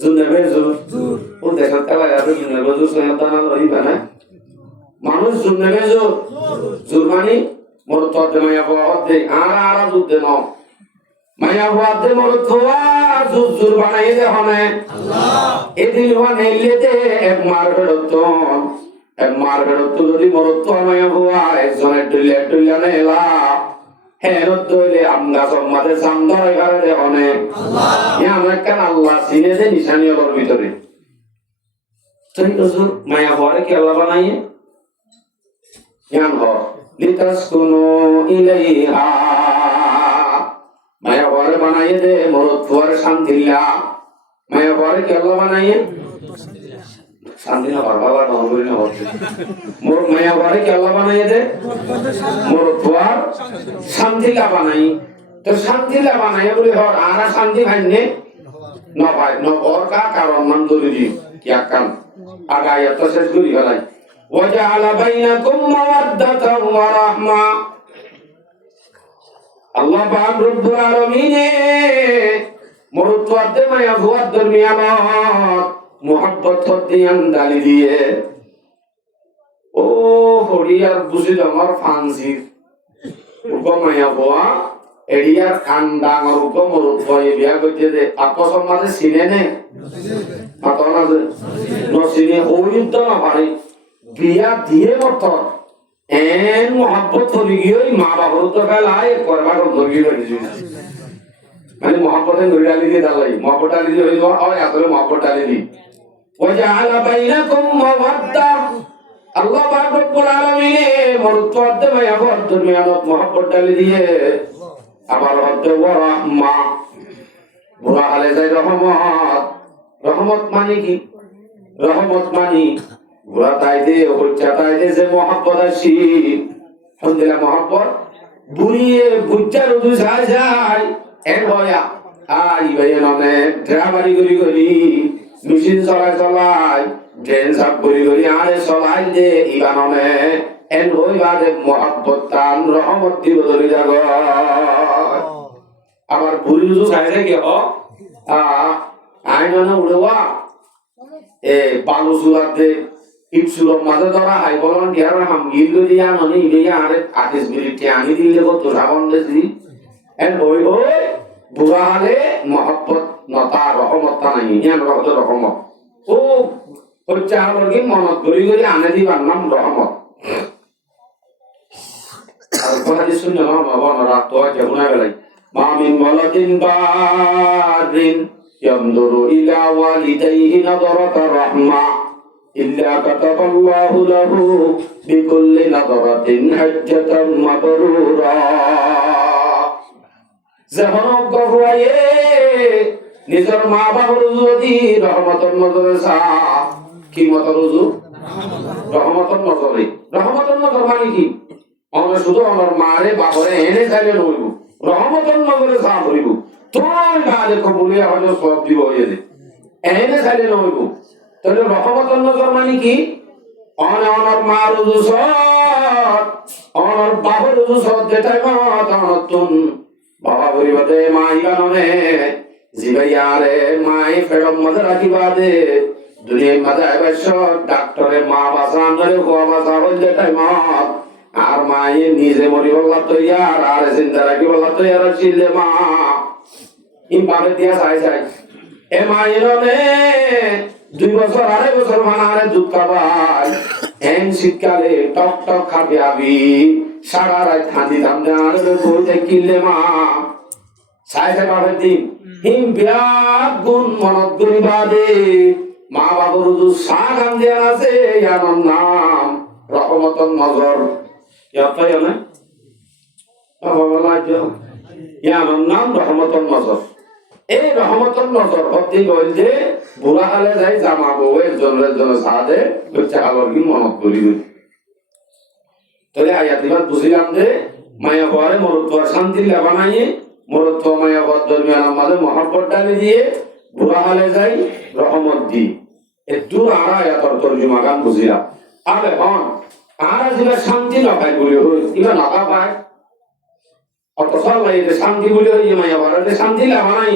জুনবে জুর ও দেখা তালা আছে জুনবে জুর সয়তান রইবা না মানুষ জুনবে জুর মানে মোর তো মায়া বাদ দে আরা যুদ্ধে ন মায়া বাদ দে মোর তো জুর বানাই দে হনে আল্লাহ এদিন হওয়া নেইলে দে এক মার বেরত যদি মোর তো মায়া বাবা একজনের টুইলা নেলা হেরত দইলে আমগা সম্মাদে সামদর গারে হনে আল্লাহ ইয়া আমাকান আল্লাহ সিনে দে নিশানি ওর ভিতরে তুই হুজুর মায়া বাবারে কি আল্লাহ বানাইয়ে ইয়ান হ লিতাসকুনু ইলাইহা মায়া বাবারে বানাইয়ে দে মোর তোর শান্তিলা মায়া বাবারে কি আল্লাহ বানাইয়ে শান্তি না বাবা নবরি না হচ্ছে মোর মায়া বাবারে কি আল্লাহ বানাইয়ে দে মোর তোর শান্তিলা বানাই তো শান্তিলা বানাইয়ে বলে হর আরা শান্তি ভাইনে ন ভাই ন ওর কা কারণ মান জরুরি কি আকাম আগায়াত শেষ করি গলাই وجعل بينكم مودة ورحمة الله পাক রব্বুল আলামিন মরুত্বতে মায়া ভুয়ার দরমিয়ানত মোহাব্বত দিয়ান ডালি দিয়ে ও হরিয়ার বুঝি আমার ফানসি উপমায়া ভুয়া এরিয়ার কান্ডাং মরুত্ব বিয়া করতে দে আপসম মাঝে চিনে নে মাতনা যে নচিনে ওইত না পারি বিয়া দিয়ে মত এন মোহাব্বত হলি গিয়ে মা বাবার তো ফেলায় করবার ধরি মানে মহব্বতে নুরি ডালি দিয়ে দালাই মহব্বত ডালি দিয়ে হইল হয় আসলে মহব্বত ডালি দি ওয়াজআলা বাইনাকুম মাওয়াদ্দা আল্লাহ পাক রব্বুল আলামিন মরুত মধ্যে মায়াবত দুনিয়াত মহব্বত ডালি দিয়ে আবার হচ্ছে রাহমা বুড়া হালে যায় রহমত রহমত মানে কি রহমত মানে বুড়া তাইতে হচ্ছে তাইতে যে মহব্বত আসি হন্দিলা মহব্বত বুড়িয়ে বুচ্চা রুদু যায় যায় এর ভয়া আই ভাইয়া ননে ড্রাইভারি করি মেশিন চলাই ট্রেন সাপ করি আরে চলাই দে ইবাননে এন হই বাদে মহব্বত তান রহমত দিব ধরে যাব আবার বুড়ি রুদু যায় কি হ আইননে উড়বা এ বালু সুরাতে ইপসুর মাঝে ধরা হাই বলন দিয়ার হাম গিল দিয়া ননি ইয়া আরে আদেশ বিলিটি আনি দিলে কত রাবণ দেছি এন হই হই বুড়া হালে মহব্বত নতা রহমত তা নাই ইয়ান রহমত রহমত ও হচ্ছে আমার কি মনত গরি আনে দিবার নাম রহমত আর কোন হাদিস শুনলে না বাবা রাত তো যেগুনা বেলাই মা মিন ওয়ালাদিন বারিন ইয়ামদুরু ইলা ওয়ালিদাইহি নাযরাতা রাহমা ইল্লা কাতাবাল্লাহু লাহু বিকুল্লি নাযরাতিন হাজ্জাতাম মাবরুরা যখন গহুয়ে নিজের মা বাবার যদি রহমতের নজরে সা কি মত রুজু রহমতের নজর মানে কি আমরা শুধু আমার মারে বাপরে এনে চাইলে নইব রহমতের নজরে সা করিব তোর গালে কবুলে হয়তো সব দিব এনে এনে চাইলে নইব তাহলে রহমতের নজর মানে কি অনার মা রুজু সৎ অনার বাবার রুজু সৎ যেটাই মত নতুন বাবা পরিবারে মাই গাননে জিবাইয়ারে মাই ফেরম মধ্যে রাখিবা দে দুনিয়ার মাঝে অবশ্য ডাক্তারে মা বাঁচান ধরে কোয়া বাঁচা হইলে টাইম আর মাই নিজে মরি বললা তৈয়ার আর চিন্তা রাখি বললা তৈয়ার ছিলে মা ই বাপে দিয়া চাই এ মাই নে 2 বছর 2.5 বছর মানারে দুধ খাবাই এন শীতকালে টক টক খাবি আবি সারা রাত খাঁদি দাম আর বই দেখিলে মা সাইতে বাপের দিন হিম বিরাট গুণ মনত করিবা দে মা বাবার রুজু সাগাম দেয়া আছে ইয়ার নাম রহমতন নজর ইয়াতাই না বাবা লাজো ইয়ার নাম রহমতন নজর এই রহমতন নজর অতি বল যে বুড়া হালে যাই জামা বউয়ের জন্য সাদে হচ্ছে আলোর কি মনত করি তাহলে আয়াতিবাদ বুঝিলাম যে মায়া পরে মরত্ব শান্তি লেবা নাই মরত্ব মায়া পর দরমিয়ান আমাদের মহব্বত ডালি দিয়ে বুড়া হালে যাই রহমত দি একটু আর আয়াতর তর্জমা গান বুঝিলাম আর এখন আর যেটা শান্তি না পায় বলে হই ইবা না পায় অত সব এই শান্তি বলে হই মায়া পরে শান্তি লেবা নাই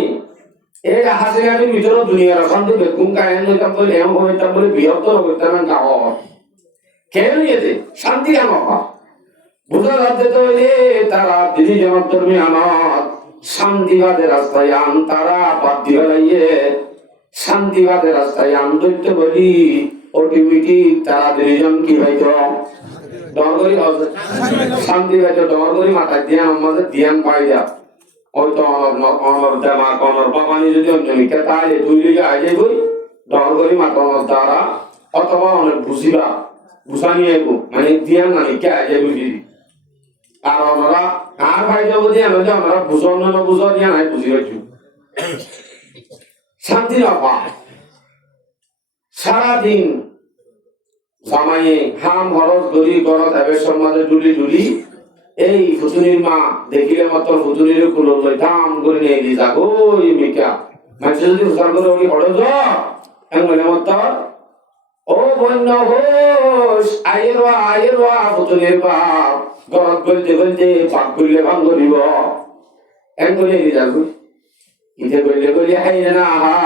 এই হাসি আমি ভিতর দুনিয়ার শান্তি বেকুম কায়ন লইতাম বলে এমন হইতাম বলে বৃহত্তর হইতাম গাও কেন এতে শান্তি আমার বুঝা যাচ্ছে তো তারা দিদি জনধর্মী আমার শান্তিবাদের রাস্তায় আন তারা বাদ দিয়ে লাইয়ে শান্তিবাদের রাস্তায় আন ধরতে বলি অটোমেটিক তারা দুইজন কি হইত ডরগরি শান্তি হইতো ডরগরি মাথায় ধ্যান আমাদের ধ্যান পাই যা হয়তো অনর দেমাক অনর বাবানি যদি অন্যমিকে তাহলে তুই লিগে আইলে বই ডরগরি মাথানোর দ্বারা অথবা অনেক বুঝিবা বুঝানি আইবো মানে ধ্যান না লিখে আইলে বুঝি আর ওনারা আর ভাই যাবো দিয়ে নইলে ওনারা বুঝন না বুঝো দিয়া নাই বুঝি হইছু শান্তি না পা সারাদিন জামাইয়ে হাম হরস গরি গরত এবে সমাজে ডুলি এই ফুতুনির মা দেখিলে মাত্র ফুতুনির কুলো লই দাম করে নিয়ে দি যাগো এই মিকা মানুষ যদি উসার করে ওই হড় যা এমন মাত্র ও বন্য হোস আয়েরওয়া ফুতুনির বাপ গরত বলতে পাক করলে ভাঙ করিব এমন করে নিয়ে যাগো ইতে বললে হাই না হা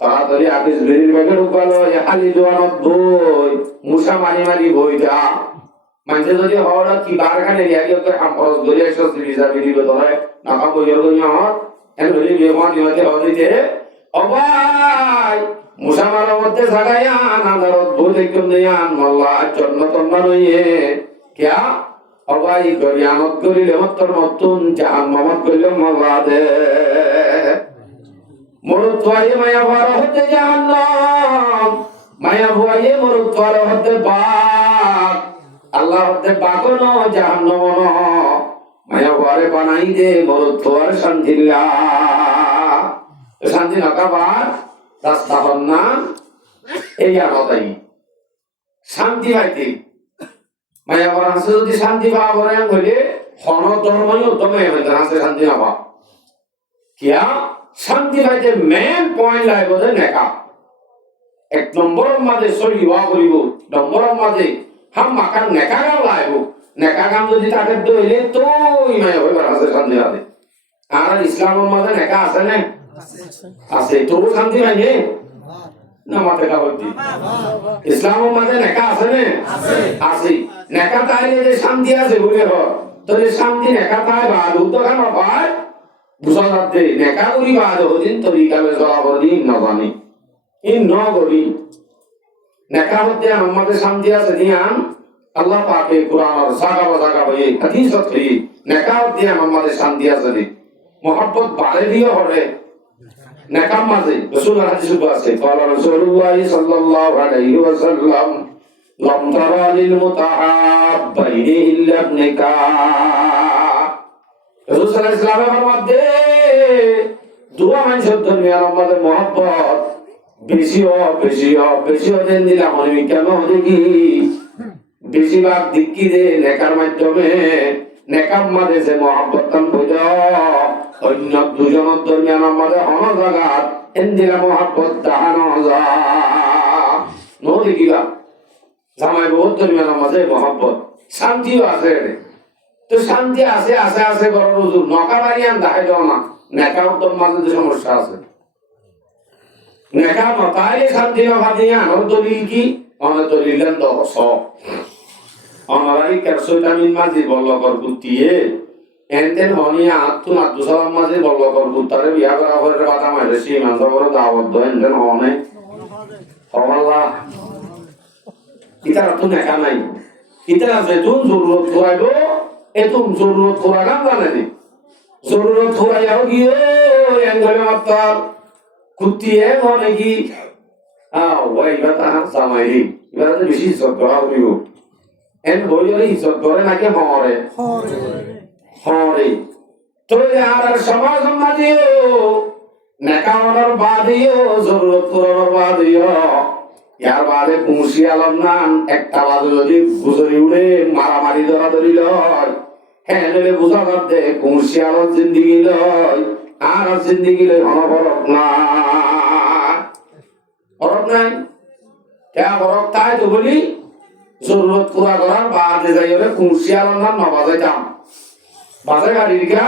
তাড়াতাড়ি আপিস বেরির ব্যাগের উপালো খালি জোয়ানত বই মুসা মারি বই যা মানুষের যদি হওয়াটা কি বারখানে রিয়াকে তো খরচ ধরে এসে সিরিজা বেরিব ধরে নাকা বইয়ের গই আমার এন ধরে বিমান দিতে হদিতে অবাই মুসা মারার মধ্যে জাগায়া আনাদারত বই দেখুন দেয়ান মোল্লা জন্নতন নইয়ে কিয়া সবাই গরিয়ানত করিলে মাত্র নতুন জাহান্নামত করিলে মজাদে মরুত্বায়ে মায়া ভরা হতে জাহান্নাম মায়া ভুয়ায়ে মরুত্বারে হতে বাক আল্লাহ হতে বাকনো জাহান্নাম মায়া ভরে বানাই দে মরুত্বার শান্তিলা শান্তি নকাবার রাস্তা হন না এই আনতাই শান্তি পাইতে মায়া ভরা আছে যদি শান্তি পাওয়া পরে হইলে হন ধর্মই উত্তম আছে শান্তি না পাওয়া কিয়া শান্তি পাইতে মেন পয়েন্ট লাগবে যে নেকা এক নম্বরের মাঝে সহি হওয়া করিব নম্বরের মাঝে হাম মাকান নেকা গাম লাগব নেকা গাম যদি তাকে দইলে তো ইমাই হইবার আছে শান্তি আছে আর ইসলামের মাঝে নেকা আছে না আছে তো শান্তি পাইনে না মাতে কাবতি ইসলামের মাঝে নেকা আছে না আছে নেকা তাইলে যে শান্তি আছে বলে হ তো যে শান্তি নেকা তাই বা উদ্যোগ না পায় বুঝা যাচ্ছে নেকা করি বা দিন তরিকালে চলাবর দিন না জানি ইন ন করি নেকা হতে আমাদের শান্তি আছে দিয়ান আল্লাহ পাকে কুরআনের জায়গা হয়ে হাদিসত হই নেকা হতে আমাদের শান্তি আছে দি মোহাব্বত বাড়ে দিয়ে হরে নেকা মাঝে রাসূল হাদিস আছে قال রাসূলুল্লাহ সাল্লাল্লাহু আলাইহি ওয়াসাল্লাম লাম তারা লিল মুতাহাব্বাইনি ইল্লা নিকাহ রাসূল সাল্লাল্লাহু আলাইহি ওয়াসাল্লামের মধ্যে দুয়া মানুষের দুনিয়ার মধ্যে মোহাব্বত বেশি দেন দিলাম আমি কেন দেখি বেশিরভাগ দিকি দে নেকার মাধ্যমে নেকার মাঝে যে মোহাব্বতান বোঝ অন্য দুজনের দুনিয়ার মধ্যে হন জাগাত এন দিলা মোহাব্বত দাহানো যা নো দেখিবা জামাই বহুত দুনিয়ার মাঝে মোহাব্বত শান্তিও আছে তো শান্তি আছে আছে আছে বড় রুজু নকা বাড়িয়ান দেখাই দাও না নেকা উত্তম মাঝে সমস্যা আছে নেকা নতাইলে শান্তি না ভাদিয়া আনর দলিল কি অনেক দলিলেন দশ অনারাই ক্যাপসুইটামিন মাঝে বল্লকর গুটিয়ে এনতেন হনিয়া আত্মু নাতু সালাম মাঝে বল্লকর গুতারে বিয়া করা করে বাধা মারে সেই মাঝে বড় দাওয়াত এনতেন হনে আল্লাহ ইতার তো নেকা নাই ইতার যেতুন জরুরত ফুরাইব এতুন জরুরত ফুরাগাম জানে নি জরুরত ফুরাইয়াও গিয়ে এনগলে মাত্র কুতিয়ে মনে কি ওই বাতা সামাই এবারে তো বেশি ইজ্জত করা হইব এন বইলে ইজ্জত করে নাকি হরে তো আর সমাজ মাঝেও নেকাওয়ার বাদিও জরুরত করার বাদিও ইয়ার বাদে কুশি আলম নান একটা বাজে যদি গুজরি উড়ে মারামারি ধরাধরি লয় হ্যাঁ নইলে বুঝা করতে কুশি আলম জিন্দিগি লয় আর জিন্দিগি লয় অনবরক না ফরক নাই কে ফরক তাই তো বলি জরুরত পুরা করার বাদে যাই হলে কুশি আলম নান নবাজে যাম বাজার গাড়ি রিকা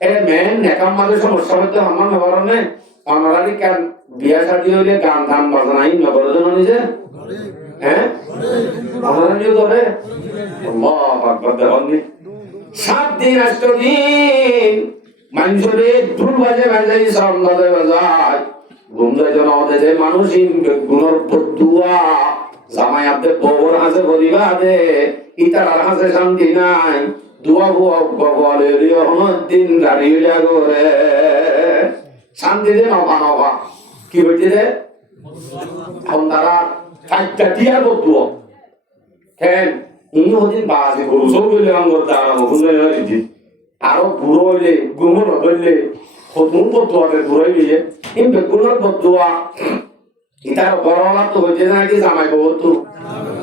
এ মেন নেকাম মাঝে সমস্যা হইতে আমার নবরণে অনারারি কেন বিয়া শাদী হইলে গান ধান বাজনাই নগরের জন্য নিজে হ্যাঁ অনারারিও করে আল্লাহ আকবার দেখনি 7 দিন 8 দিন মানুষরে ঢুল বাজে বাজাই সামলাতে বাজায় ঘুমরে জন ওদের মানুষ গুণর বদুয়া জামাই আপনি বউর হাসে বলিবা দে ইতার হাসে শান্তি নাই দুয়া বুয়া বলে রিও দিন গাড়ি লাগরে শান্তি দে নবা কি হইছে রে আপনারা ফাইটটা দিয়া বদুয়া কেন ইনি হদিন বাজে গরু সব বলে আঙ্গুর দাঁড়া মুখে হইছে আরো বুড়ো হইলে গুমর হইলে খতুন বদুয়াকে ঘুরাই দিয়ে এই বেগুনের বদুয়া ইতার বড়লা তো হইছে না কি জামাই বউ তো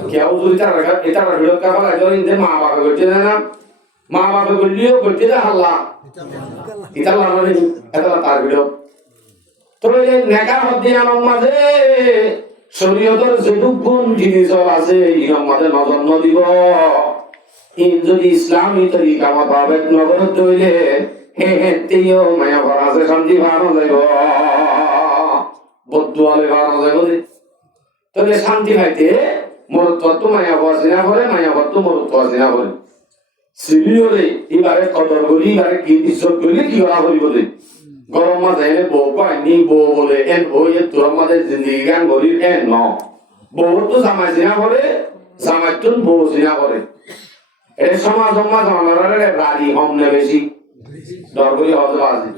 কেউ যদি তার এটা ভিডিও কাপড় লাগে ইন্দে মা বাবা হইছে না মা বাবা বললিও করতে না আল্লাহ এটা লাগালে এটা তার ভিডিও তো এই নেকার হদিয়ার মাঝে শরীয়তের যেটুক গুণ জিনিস আছে ইনার মাঝে নজর ন দিব ইন যদি ইসলামী তরিকা মোতাবেক নজর তৈলে হে হে তেও মায়া ভরাছে শান্তি ভালো যাইব বদুয়ালে ভালো যাইব তবে শান্তি পাইতে মরত্ব তো মায়া ভরসিনা করে মায়া ভর তো মরত্ব আসিনা করে সিরিয়লে এবারে কদর করি এবারে কি ইজ্জত করি কি করা করি বলে গরম মাঝে বউ পাইনি বউ বলে এন হয়ে তোর মাঝে জিন্দিগি গান করি এন ন বউ তো জামাই জিনা করে জামাই তো বউ জিনা করে এটা সমাজ সমাজ অনারে রাজি হমনে বেশি দরগরি হতে আছে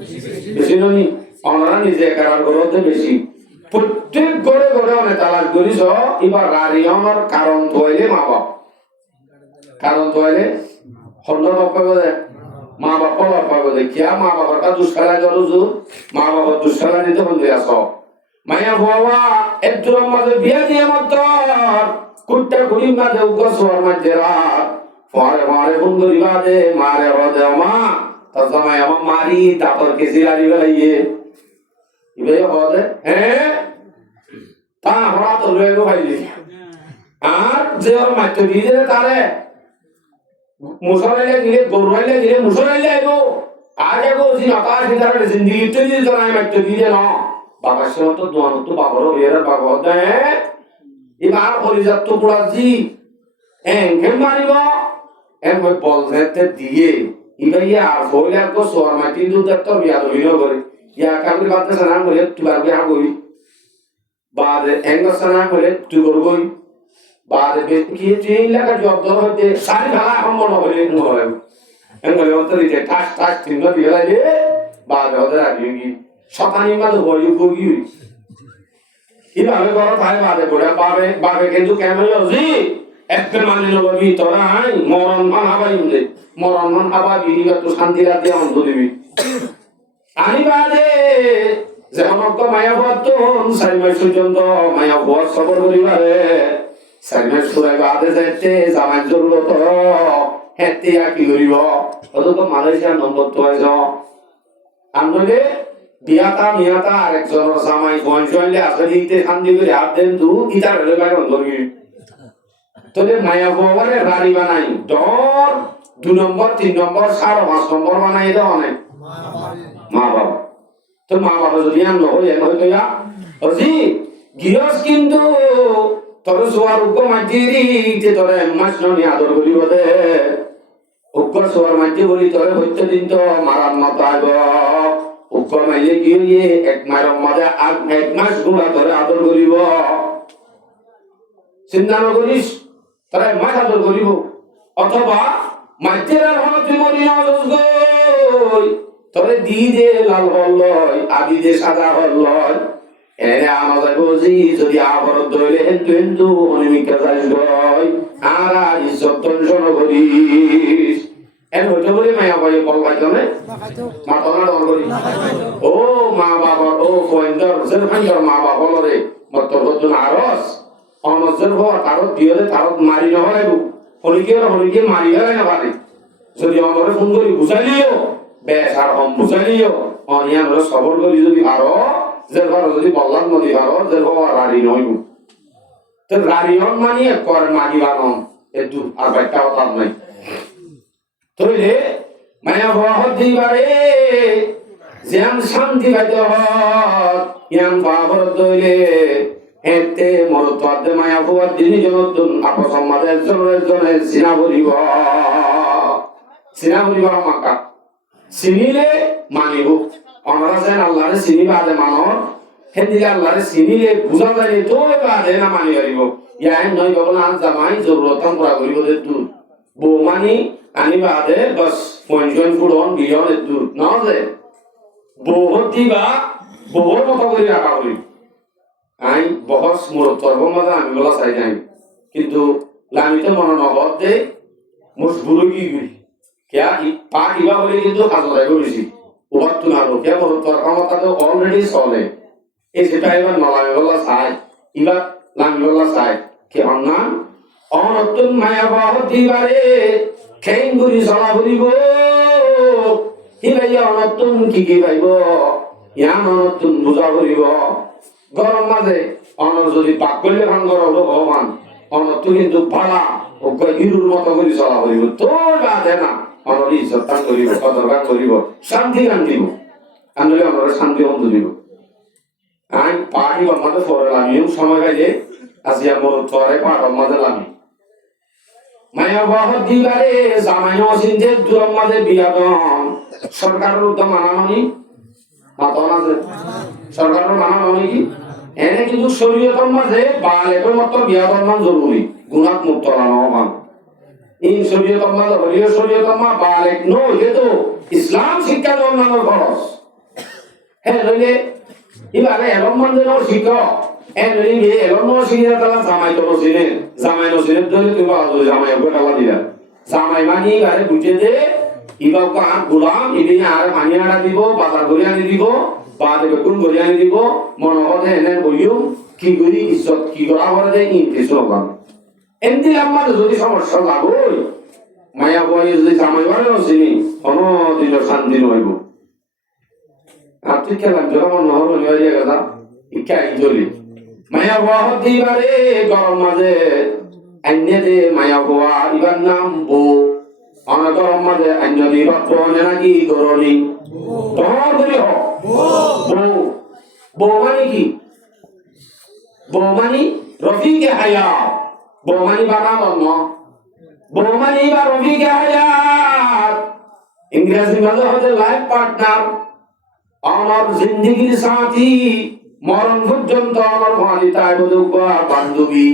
বেশি ননি অনারা নিজে কারার করতে বেশি প্রত্যেক ঘরে ঘরে অনেক তালাশ করিস এবার রাজি হওয়ার কারণ তৈলে মা বাপ কারণ তৈলে হন্ড বাপ্পা বলে মা বাপ্পা বাপ্পা বলে কিয়া মা বাবার দুষ্কালা জরুজু মা বাবার দুষ্কালা নিতে হন্ডে আস মায়া বাবা একটুর মাঝে বিয়া দিয়ে মত কুট্টা গুড়ির মাঝে উগ্র মাঝে রাত পরে মারে সুন্দরী বাদে মারে হদে মা তার সময় আমার মারি তারপর কেসি লাড়ি বেলাইয়ে ইবে হদে হ্যাঁ তা হরা তো লয়ে ভাইলি আর যে ওর মাইতে দিয়ে তারে মুসরাইলে গিয়ে গরুরাইলে গিয়ে মুসরাইলে আইবো আগে গো জি আকাশ ভিতরে জিন্দেগি তো দিয়ে জানাই মাইতে দিয়ে না বাবার সঙ্গে তো দোয়ান তো বাবারও বেরে বাবা দে এবার পরিজাত তো পুরাজি এঙ্গে মারিব এম বল যেতে দিয়ে ইবাইয়া আর বইলা তো সোয়ার মাটি দুধ তো বিয়া দইনো করে ইয়া কাবলি বাদে সানা করে তুবার বিয়া করি বাদে এঙ্গ সানা করে তুই করবই বাদে কি যে লাগা জব দর হতে সারি ভালা সম্ভব হবে নো হবে এঙ্গ অন্তরি যে ঠাস ঠাস তিন দিয়ে লাগে বাদে ওদের আগি শতানি মাঝে বলি গগি ইভাবে করো তাই বাদে বড়া বাবে বাবে কিন্তু কেমন হজি একটা মানে নবী তোরা আই মরণ মান হাবাই দে মরণ মান হাবা বিরিবা তো শান্তি রাতে অন্ত দিবি আমি বাদে যেমন তো মায়া ভক্ত সাইমাই সুজন্ত মায়া ভক্ত সবর করিবারে সাইমাই সুরাই বাদে যাইতে জামাই জরুরত হেতে কি করিব অত তো মালয়েশিয়া নম্বর তো আইছ আমলে বিয়াতা মিয়াতা আরেকজনের জামাই বয়সলে আসলে দিতে শান্তি করে হাত দেন দু ইতার হলে বাইরে ধরি তোদের মায়া বাবারে রাড়ি বানাই ডর 2 নম্বর 3 নম্বর 4 5 নম্বর বানাই দাও অনেক মা বাবা তো মা বাবা যদি আন হই এমন তো ইয়া অজি গিয়স কিন্তু তোর সোয়ার উগ্র মাঝিরি যে তোরে মাছ ননি আদর করিব দে উগ্র সোয়ার মাঝি বলি তোরে হইতে দিন তো মারার মত আইব উগ্র মাইলে গিয়ে এক মায়ের মাঝে আর 1 মাস গুণা তোরে আদর করিব চিন্তা নকরিস তোরা মাছ আদর করিব অথবা মাইতেরা হল তুই মরি না গই তোরে দি দে লাল হল আদি দে সাদা হল এনে আমাদের বুঝি যদি আবর দইলে হেতু হেতু অনিমিকা যাইস গই আর ইজ্জত দর্শন করিস এন হইতে বলে মায়া ভাই বল পাইতনে মাথা না দল করি ও মা বাবা ও ফয়েন্ডর জের ফাইন্ডর মা বাবা লরে মত বদন আরস অনজর হওয়া তার দিয়ে তার মারি নহলে হলিকে মারি গেলে না পারে যদি আমারে ফোন করি বুঝাইলিও বেশ আর হম বুঝাইলিও অনিয়ান সবর করি যদি আরো যে ভালো যদি বললাম নদী আরো যে হওয়া রাড়ি নইব তো রাড়ি হন মানি কর মাগি বানন একটু আর একটা কথা নাই তইলে মায়া বাহত দিবারে যেন শান্তি পাইতে হত ইয়ান বাহর দইলে এতে মরতওয়াদে মায়া বাবার দিনই জনতুন আপস সমাজের জনে সিনা বলিব মাকা চিনিলে মানিব অনারা যেন আল্লাহরে চিনিবা আদে মানর হেদিলে আল্লাহরে চিনিলে বুঝা যায় তো বাদে না মানি পারিব ইয়াই নই বলে আজ জামাই জরুরতান পুরা করিব যে তুই বউ মানি আনি বাদে বস পঞ্চন ফুরন বিয়ন দূর না যে বহুত দিবা বহুত মতো করে রাখা করি আই বহস মোর তর্ব মাঝে আমি বলা চাই নাই কিন্তু লামিতে মনে নগদ দে মোর বুড়ো কি গই কিয়া পা কিবা বলে কিন্তু হাজরাই করেছি ওবার তো না কিয়া মোর তর্কা মতা তো অলরেডি চলে এই সেটা এবার নলামি বলা চাই এবার লামি বলা চাই কি অন্না অনতুন মায়া বাহত দিবারে খেঙ্গুরি চলা বলিব হিবাইয়া অনতুন কি পাইব ইয়ান অনতুন বুঝা করিব গরম মাঝে অনর যদি পাক করলে ভাঙ গরম ভগবান অনর তো কিন্তু ভাড়া ও হিরুর মতো করে চলা করিব তোর বাদে না অনর ইজ্জত টান করিব কদর গান করিব শান্তি গান দিব আনলে অনর শান্তি অন্ত দিব আই পাড়ি আমাদের পরে আমিও সময় গাইলে আসিয়া মোর তোরে পাড় আমাদের আমি মায়া বাহত দিবারে জামাই অচিন্তে দূর মাঝে বিয়াদন সরকারের উদ্যম মানামানি মাতন আছে সরকারের মানামানি কি এনে কিন্তু শরীয়তের মাঝে বালেকের মতো বিয়াদন মান জরুরি গুণাত মুক্ত হওয়া ইন শরীয়ত আল্লাহ হলিও শরীয়ত আল্লাহ বালেক নো যেহেতু ইসলাম শিক্ষা জন্মানোর খরচ হ্যাঁ নইলে এবারে এলম মন্দির শিক্ষক হ্যাঁ নইলে এলম শিক্ষা তালা জামাই তো নসিলেন জামাই নসিলেন ধরে তুমি জামাই ওকে টাকা দিলা জামাই মানি এবারে বুঝে দে ইবাও আর গোলাম ইনি আর পানি আড়া দিব বাজার করে আনি দিব বা বেগুন করে আনি দিব মনে হতে এনে বইও কি করি ইজ্জত কি করা করে দেয় ইনতে শুনলাম এমনি আমার যদি সমস্যা লাগই মায়া বই যদি জামাই বারে নসিনি কোনো দিন শান্তি নইব আর তুই খেলাম যখন নহর হয়ে গেল ইকা চলি মায়া হওয়া হতে এবারে গরম মাঝে এনে দে মায়া হওয়া এবার নাম বউ অনেক গরম মাঝে অন্য বিভাগ বনে নাকি গরনি তোমার করি হ বউ বউ মানে কি বউ মানে রফিকে হায়া বউ মানে বাবা বন্য বউ মানে বা রফিকে হায়াত ইংরেজি মাঝে হতে লাইফ পার্টনার আমার জিন্দগির সাথী মরণ পর্যন্ত আমার ভালিতায় বদুকা বান্ধবী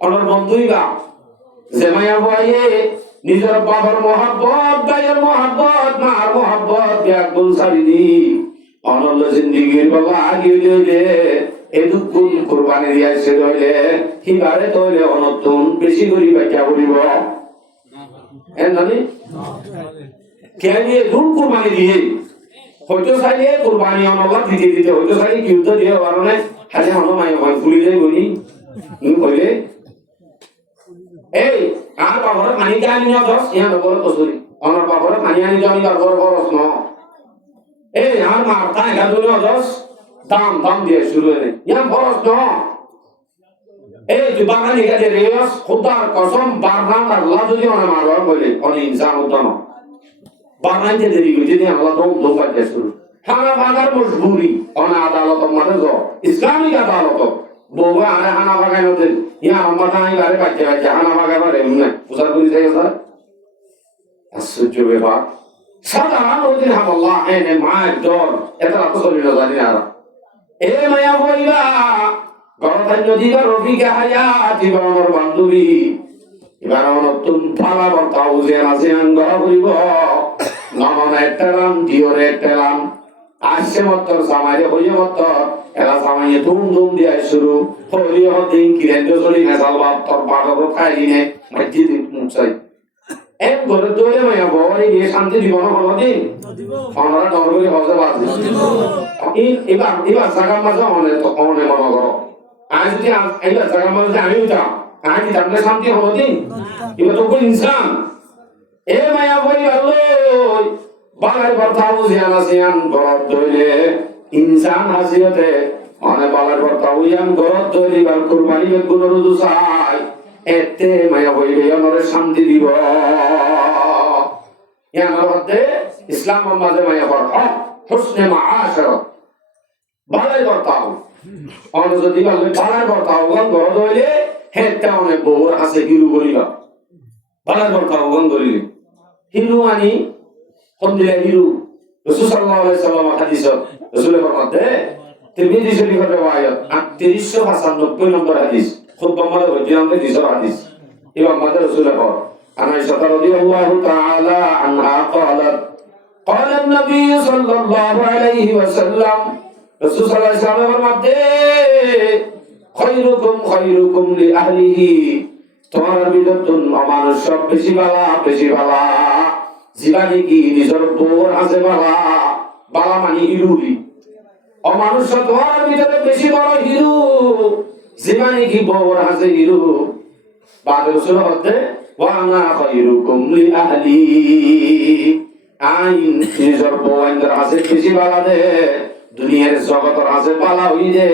আমার বন্ধুই বা জেমাইয়া বয়ে নিজের বাবার মহাব্বত ভাইয়ের মহাব্বত মার মহাব্বত ব্যাগুল সারি দি অনল জিন্দগির বাবা আগে লইলে এদুকুন কুরবানি দিয়াছে লইলে হিবারে তইলে অনতুন বেশি করি ব্যাখ্যা করিব এন জানি কে দিয়ে দুন কুরবানি দিয়ে হয়তো চাইলে কুরবানি অনলা দিতে দিতে হয়তো চাইলে কি উত্তর দিয়ে কারণে খালি হলো মাই হয় ফুলি যাই বলি কইলে এই আর বাবার পানি আনি না দশ ইয়া নবর কসুরি আমার বাবার পানি আনি যাও আর বড় বড় ন এই আর মারতা একা দুনো দশ দাম দাম দিয়ে শুরু হয়ে ইয়া বড় ন এই তুই বাগানি কাজে রেস খুদার কসম বারনাম আল্লাহ যদি ওনা মারবার বলে অনেক ইনসান হতো না বাগানতে দেরি করে যদি আল্লাহ তো দোকান দিয়ে শুরু হানা বাগার মজবুরি অনা আদালত মানে যো ইসলামিক আদালত বউবা আরে হানা বাগাই নতে ইয়া আমার নাই বারে বাচ্চা বাচ্চা হানা বাগাই বারে না উসার করে যায় স্যার আশ্চর্য ব্যাপার সাধারণ ওদিন আল্লাহ এনে মায়ের জ্বর এটা তো চলি না জানি আর এ মায়া হইবা গরতান নদীবা রফিকে হায়াত দিবা আমার বান্ধবী এবার নতুন ফালা বর্তা উজে আছে আঙ্গ করিব নমন একটালাম দিওরে একটালাম আসছে মত সামারে হইয়ে মত এলা সামাইয়ে ধুম ধুম দিয়ে শুরু হরিয় দিন কিরেন্দ্র চলি না সালবা তোর বাগব খাইনে মাঝি দিন মুছাই এক ঘরে দইলে মায়া বড় এই শান্তি দিব না হলো দিন আমরা ডর করে হজে বাজি এবার সাগাম মাঝে অনেক তো অনেক মনে করো আজ যদি এবার সাগাম মাঝে আমি উঠা আজ জানলে শান্তি হলো দিন এবার তো কোন ইনসান এ মায়া বই আল্লাহ বালার কথা বুঝিয়ান আসিয়ান গরত ধইলে ইনসান হাসিয়তে অনেক বালার কথা বুঝিয়ান গরত ধইলে বার কুরবানি বেগুন রুজু চাই এতে মায়া বইলে অনরে শান্তি দিব ইয়ার মধ্যে ইসলাম মাঝে মায়া বড় হুসনে মাআশারা বালার কথা অন যদি বালার কথা গন গরত হইলে হেটা অনেক বউর আছে হিরু করিবা বালার কথা গন করিলে হিরু আনি হন্দিলা হিরু রাসূল সাল্লাল্লাহু আলাইহি সাল্লাম হাদিস রাসূলের ফরমাতে তিরমিজি শরীফের riwayat 3895 নম্বর হাদিস খুতবা মালে হইয়ামে দিছর হাদিস ইমাম মাতে রাসূলের ফর আনাইশা রাদিয়াল্লাহু তাআলা আনহা قالت قال النبي صلى الله عليه وسلم রাসূল সাল্লাল্লাহু আলাইহি সাল্লামের ফরমাতে খায়রুকুম লিআহলিহি তোমার ভিতর মানুষ সব বেশি ভালো জীবানি কি নিজের বউর আছে বালা মানে হিরুরি অমানুষ তোমার ভিতরে বেশি বড় হিরু জীবানি কি বউর আছে হিরু বাদে উসুল হতে ওয়ানা খায়রুকুম লিআহলি আইন নিজের বউ আইনের আছে বেশি ভালো দে দুনিয়ার জগতের আছে ভালো হই দে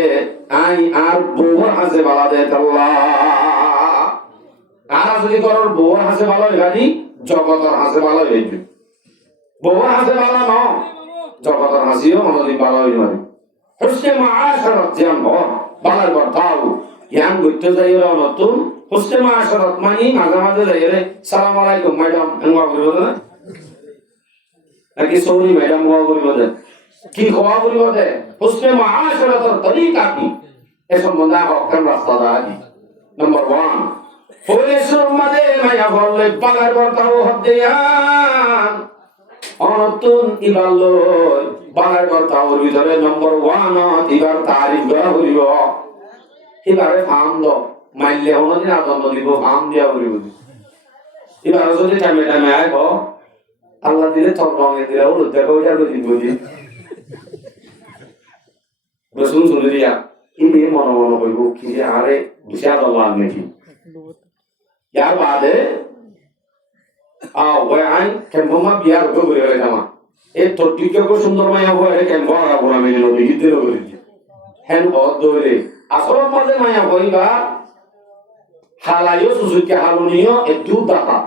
আই আর বউর আছে ভালো দে আল্লাহ আর যদি করর বউর আছে ভালো হই জগতের হাসে ভালো হয়েছে বউর হাসে ভালো ন জগতের হাসিও অনদি ভালো হই মানে হুসনে মাআশারাত জান ভালো কথাও ইয়ান গইতে যাইরা নতুন হুসনে মাআশারাত মানে মাঝে মাঝে যাইরে সালাম আলাইকুম ম্যাডাম এমন বলবো না নাকি সরি ম্যাডাম বলবো না কি কোয়া বলবো না হুসনে মাআশারাতের তরিকা কি এ সম্বন্ধে হকম রাস্তা দাঁড়ি নম্বর 1 পরিশ্রম মানে মায়া বললে বাগার বর্তাও হতে অনতুন ইবার লই বাগার বর্তাওর ভিতরে নম্বর 1 ইবার তারিখ করা হইব এবারে ফার্ম দ মাইলে অনদিন আদন্দ দিব ফার্ম দিয়া হইব এবার যদি টাইমে টাইমে আইব আল্লাহ দিলে থর রঙে দিলে ওর দেখো এটা দিন বুঝি বসুন শুনে দিয়া ইনি মনে মনে কইব কি আরে বিশাল আল্লাহ নাকি ইয়ার বাদে ওই আই কেমবা বিয়ার গো বলে জামা এই তোটিকে কো সুন্দর মায়া হয় কেমবা আর বড় মেয়ে নদী দিতে লগে হেন বদ দইরে আসল মাঝে মায়া হইবা হালাইও সুজুকে হালুনিও একটু দাতা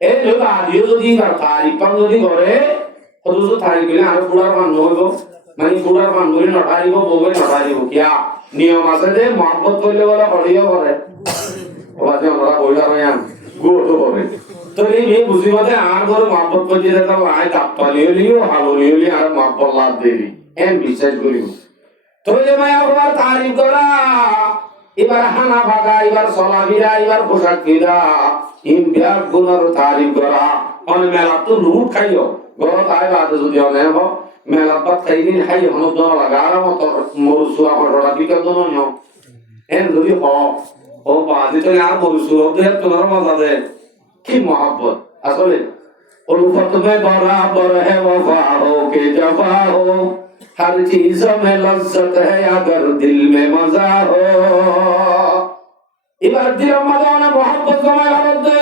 এই লোক আদিও যদি তারিখ পাম যদি করে কতসু তারিখ গেলে আর পুরার মান হইব মানে পুরার মান ধরে নটারিব বউবে নটারিব কিয়া নিয়ম আছে যে মহব্বত করলে বলে হরিও করে ওবাজে আমরা কইলা রায়ান গোটো করে তো এই মেয়ে বুঝিবাদে আর ঘরে মহব্বত করে দিতে তো আই তাপতালিও লিও হালুনিও লি আর মহব্বত লাভ দেবি এম বিশ্বাস করিব তো যে মায়া আবার তারিখ করা এবার হানা ভাগা এবার সলাভিরা এবার পোশাক কিরা ইন বিয়ার গুণর তারিখ করা অন মেলা তো লুট খাইও ঘর আই বাদে যদি অনে হ মেলা পাত খাইদিন খাই হন দন লাগা আর মত মরুসুয়া হড়া দিকে দন ন এন যদি হ ও বাজি তো আর মরুসুয়া দে তোমার মজা দে কি मोहब्बत আসলে उल्फत में बराबर है वफा हो के जफा हो हर चीज में लज्जत है अगर दिल में मजा हो এবার দিল মাদানা मोहब्बत সময় হলো দে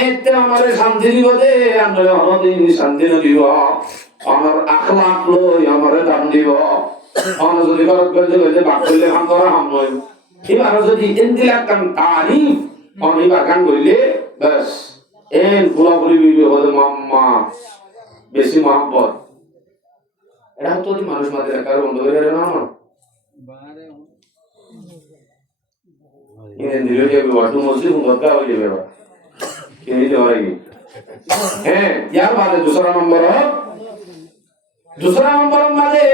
এতে আমারে শান্তি দিব দে আমরা হদিন শান্তি দিব আমার আখলাক লই আমারে দান দিব আমরা যদি করত বলতে বাক করলে হাম করা হাম নয় এবার যদি ইন্দিলা কান তারিফ আমি বাগান কইলে বাস এন ফুলাফুলি ভিডিও বলে মাম্মা বেশি মোহাম্মত এটা তো দি মানুষ মাঝে রাখার বন্ধ হয়ে গেল না বারে ইন দিলে যে ওয়াটু মুসলিম গদা হয়ে যাবে কি নিতে হয় কি হ্যাঁ ইয়ার বাদে दूसरा नंबर মাঝে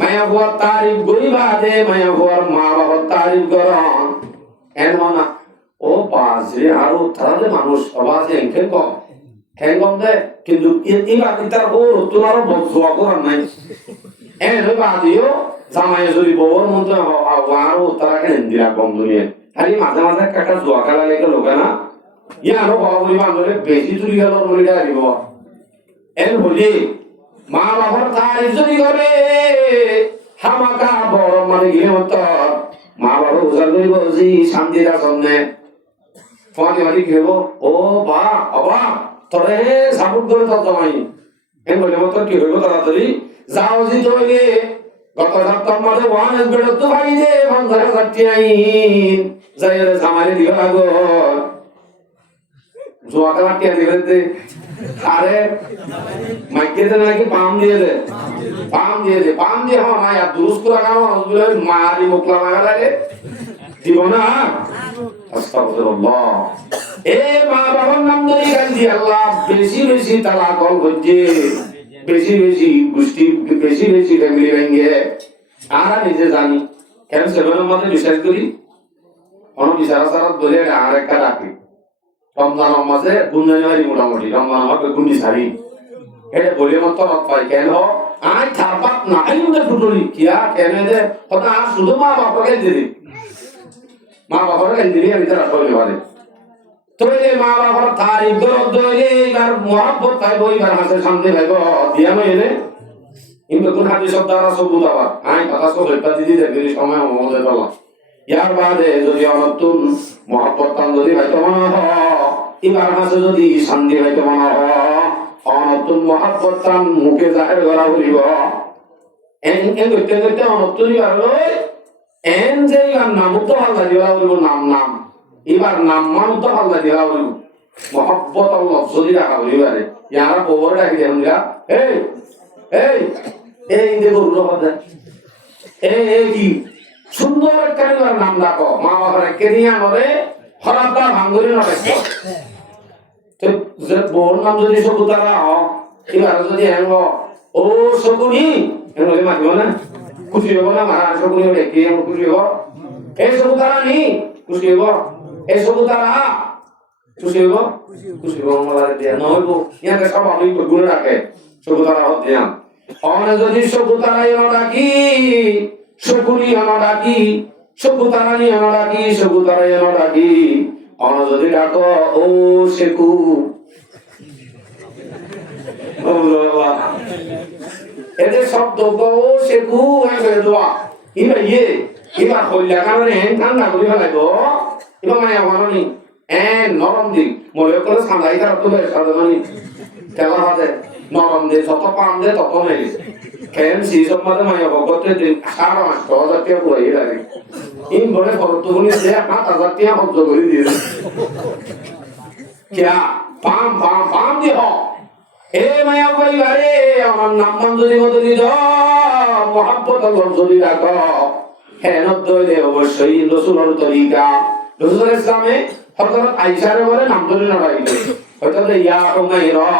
মায়া বুয়ার তারিফ গরি বাদে মায়া বুয়ার মা বাবার তারিফ করন এন মানা ও বাজে আর তাহলে মানুষ আওয়াজে এনকে কম দে কিন্তু এই বাকিটার ও তোমার বদজোয়া করার নাই এন বাদিও জামাই যদি বউর মধ্যে আর ও তারা কেন দিলা কম দুনিয়া খালি মাঝে মাঝে কাটা জোয়া খেলা লেগে লোকে না ইয়া আরো বাবুরি বান্ধবে বেশি চুরি গেল বলিটা দিব এন বলি মা বাবার তারিফ যদি করে হামাকা বড় মানে গিয়ে হতো মা বাবা উজার করে বলছি শান্তির আসনে ফোনে মারি খেব ও বা অবা তোরে সাপোর্ট করে তো তোমায় এন বলে মতো কি হইব তাড়াতাড়ি যাও জি তোলে গত সপ্তাহ মাঝে ওয়ান এস বেড়ে তো ভাই রে ফোন ধরে যাচ্ছি আই যাই রে সামারে দিও আগো জোয়া কাটা টিয়া দিবে আরে মাইকে দেন নাকি পাম দিয়ে দে পাম দিয়ে হ না আর দুরুস্ত লাগানো হসবিলে মারি মুকলা লাগা লাগে দিব না আস্তাগফিরুল্লাহ এ মা বাবার নাম ধরে গান্ধী আল্লাহ বেশি তালাক হচ্ছে বেশি গোষ্ঠী বেশি ফ্যামিলি ভেঙে আর নিজে জানি কেন সেভেনের মধ্যে বিশ্বাস করি কোনো বিচারা সারাত বলে আর একটা ডাকি রমজান মাসে গুন্ডানি মোটামুটি রমজান মাসে গুন্ডি সারি এটা বলে মতো রত পাই কেন আই থাপাত নাই মনে ফুটলি কিয়া কেন যে কথা আর শুধু মা বাবাকে দিদি মা বাবাকে দিদি আমি তার আসলে পারে তো এই মা বাবার তারিফ দরদ দইলে এবার মোহাব্বত পাইবো এবার হাসের সামনে পাইবো দিয়া নয় এনে কিন্তু কোন হাদিস শব্দ আর সবুত আবার আই কথা সব একটা দিদি দেখবি সময় মনে পারলাম ইয়ার বাদে যদি অনতুন মোহাব্বত তান যদি হয়তো মনে হয় এবার হাসে যদি শান্তি হয়তো মনে হয় অনতুন মোহাব্বত তান মুখে জাহের করা বলিব এন করতে অনতুন এবার এন যে এবার নাম তো হালদা দিবা বলিব নাম এবার নাম মান তো হালদা দিবা বলিব মোহাব্বত লফজ দি রাখা বলিবারে ইয়ারা বউর ডাকি দেন দিলা এই ইন্দে গরুর কথা এই কি সুন্দর একটা নাম ডাকো মা বাবার কেনিয়া নরে খরাবটা ভাঙ্গুরি নরে তো যে বোর নাম যদি সকুতারা এবার যদি হেঙ্গ ও শকুনি এমন মাতিব না খুশি হব না মারা শকুনি ডেকে খুশি হব এই সকুতারা নি খুশি হব এসব তারা খুশি হইব খুশি হইব আমাদের দিয়া নহইব ইয়াকে সব আমি গুণ রাখে সব তারা হত দিয়া অনে যদি সব তারা ইয়া রাখি শকুনি আনা রাখি সব তারা নি আনা রাখি সব তারা ইয়া রাখি অনে যদি ডাকো ও শেকু ও বাবা এদের শব্দ ও শেকু এবে দোয়া ইবা ইবা কইলা কারণে ঠান্ডা করি ফেলাইব ইবা মায়া মাননি নরম দিক মনে করে সামলাই তার তো সাধারণ খেলা হাতে নরম দিয়ে যত পাম দিয়ে তত নেই খেম সিসব মাঝে মায়া ভগতে দিন 8,500 টাকা পুরাই লাগে ইন বলে ফরতুনি দিয়ে 7,000 টাকা খরচ করে দিয়ে क्या पाम पाम पाम दी हो ए माया कोई बारे আমার নাম মান যদি বদলি দাও mohabbat আল্লাহ যদি রাখো হ্যাঁ নদলে অবশ্যই রাসূলের তরিকা রাসূলের ইসলামে হযরত আয়েশার বলে নাম ধরে না রাখবে হয়তো ইয়া হুমায়রা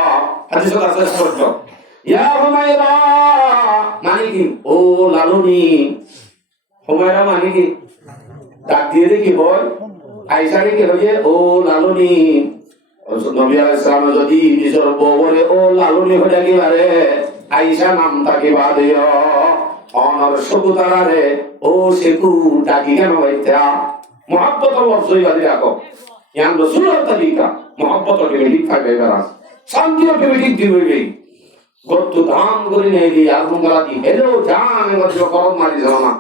হাদিস আছে স্পষ্ট ইয়া হুমায়রা মানে কি ও লালুনি হুমায়রা মানে কি ডাক দিয়ে দেখি বল আয়েশারে কি হয়ে ও লালুনি নবী আলাইহিস সালাম যদি নিজের বউ বলে ও লালুনি হয়ে ডাকি পারে আয়েশা নাম তাকে বাদে অনর সবুতারে ও শেকু ডাকি কেন হইতা mohabbat অবশ্যই বাদে রাখো ইয়ান রাসূলের তরিকা mohabbat অটোমেটিক থাকবে বাস শান্তি অটোমেটিক দিবে গত ধাম করে নেই দি আর মঙ্গলা দি হেলো জান এবার করম মারি যাও না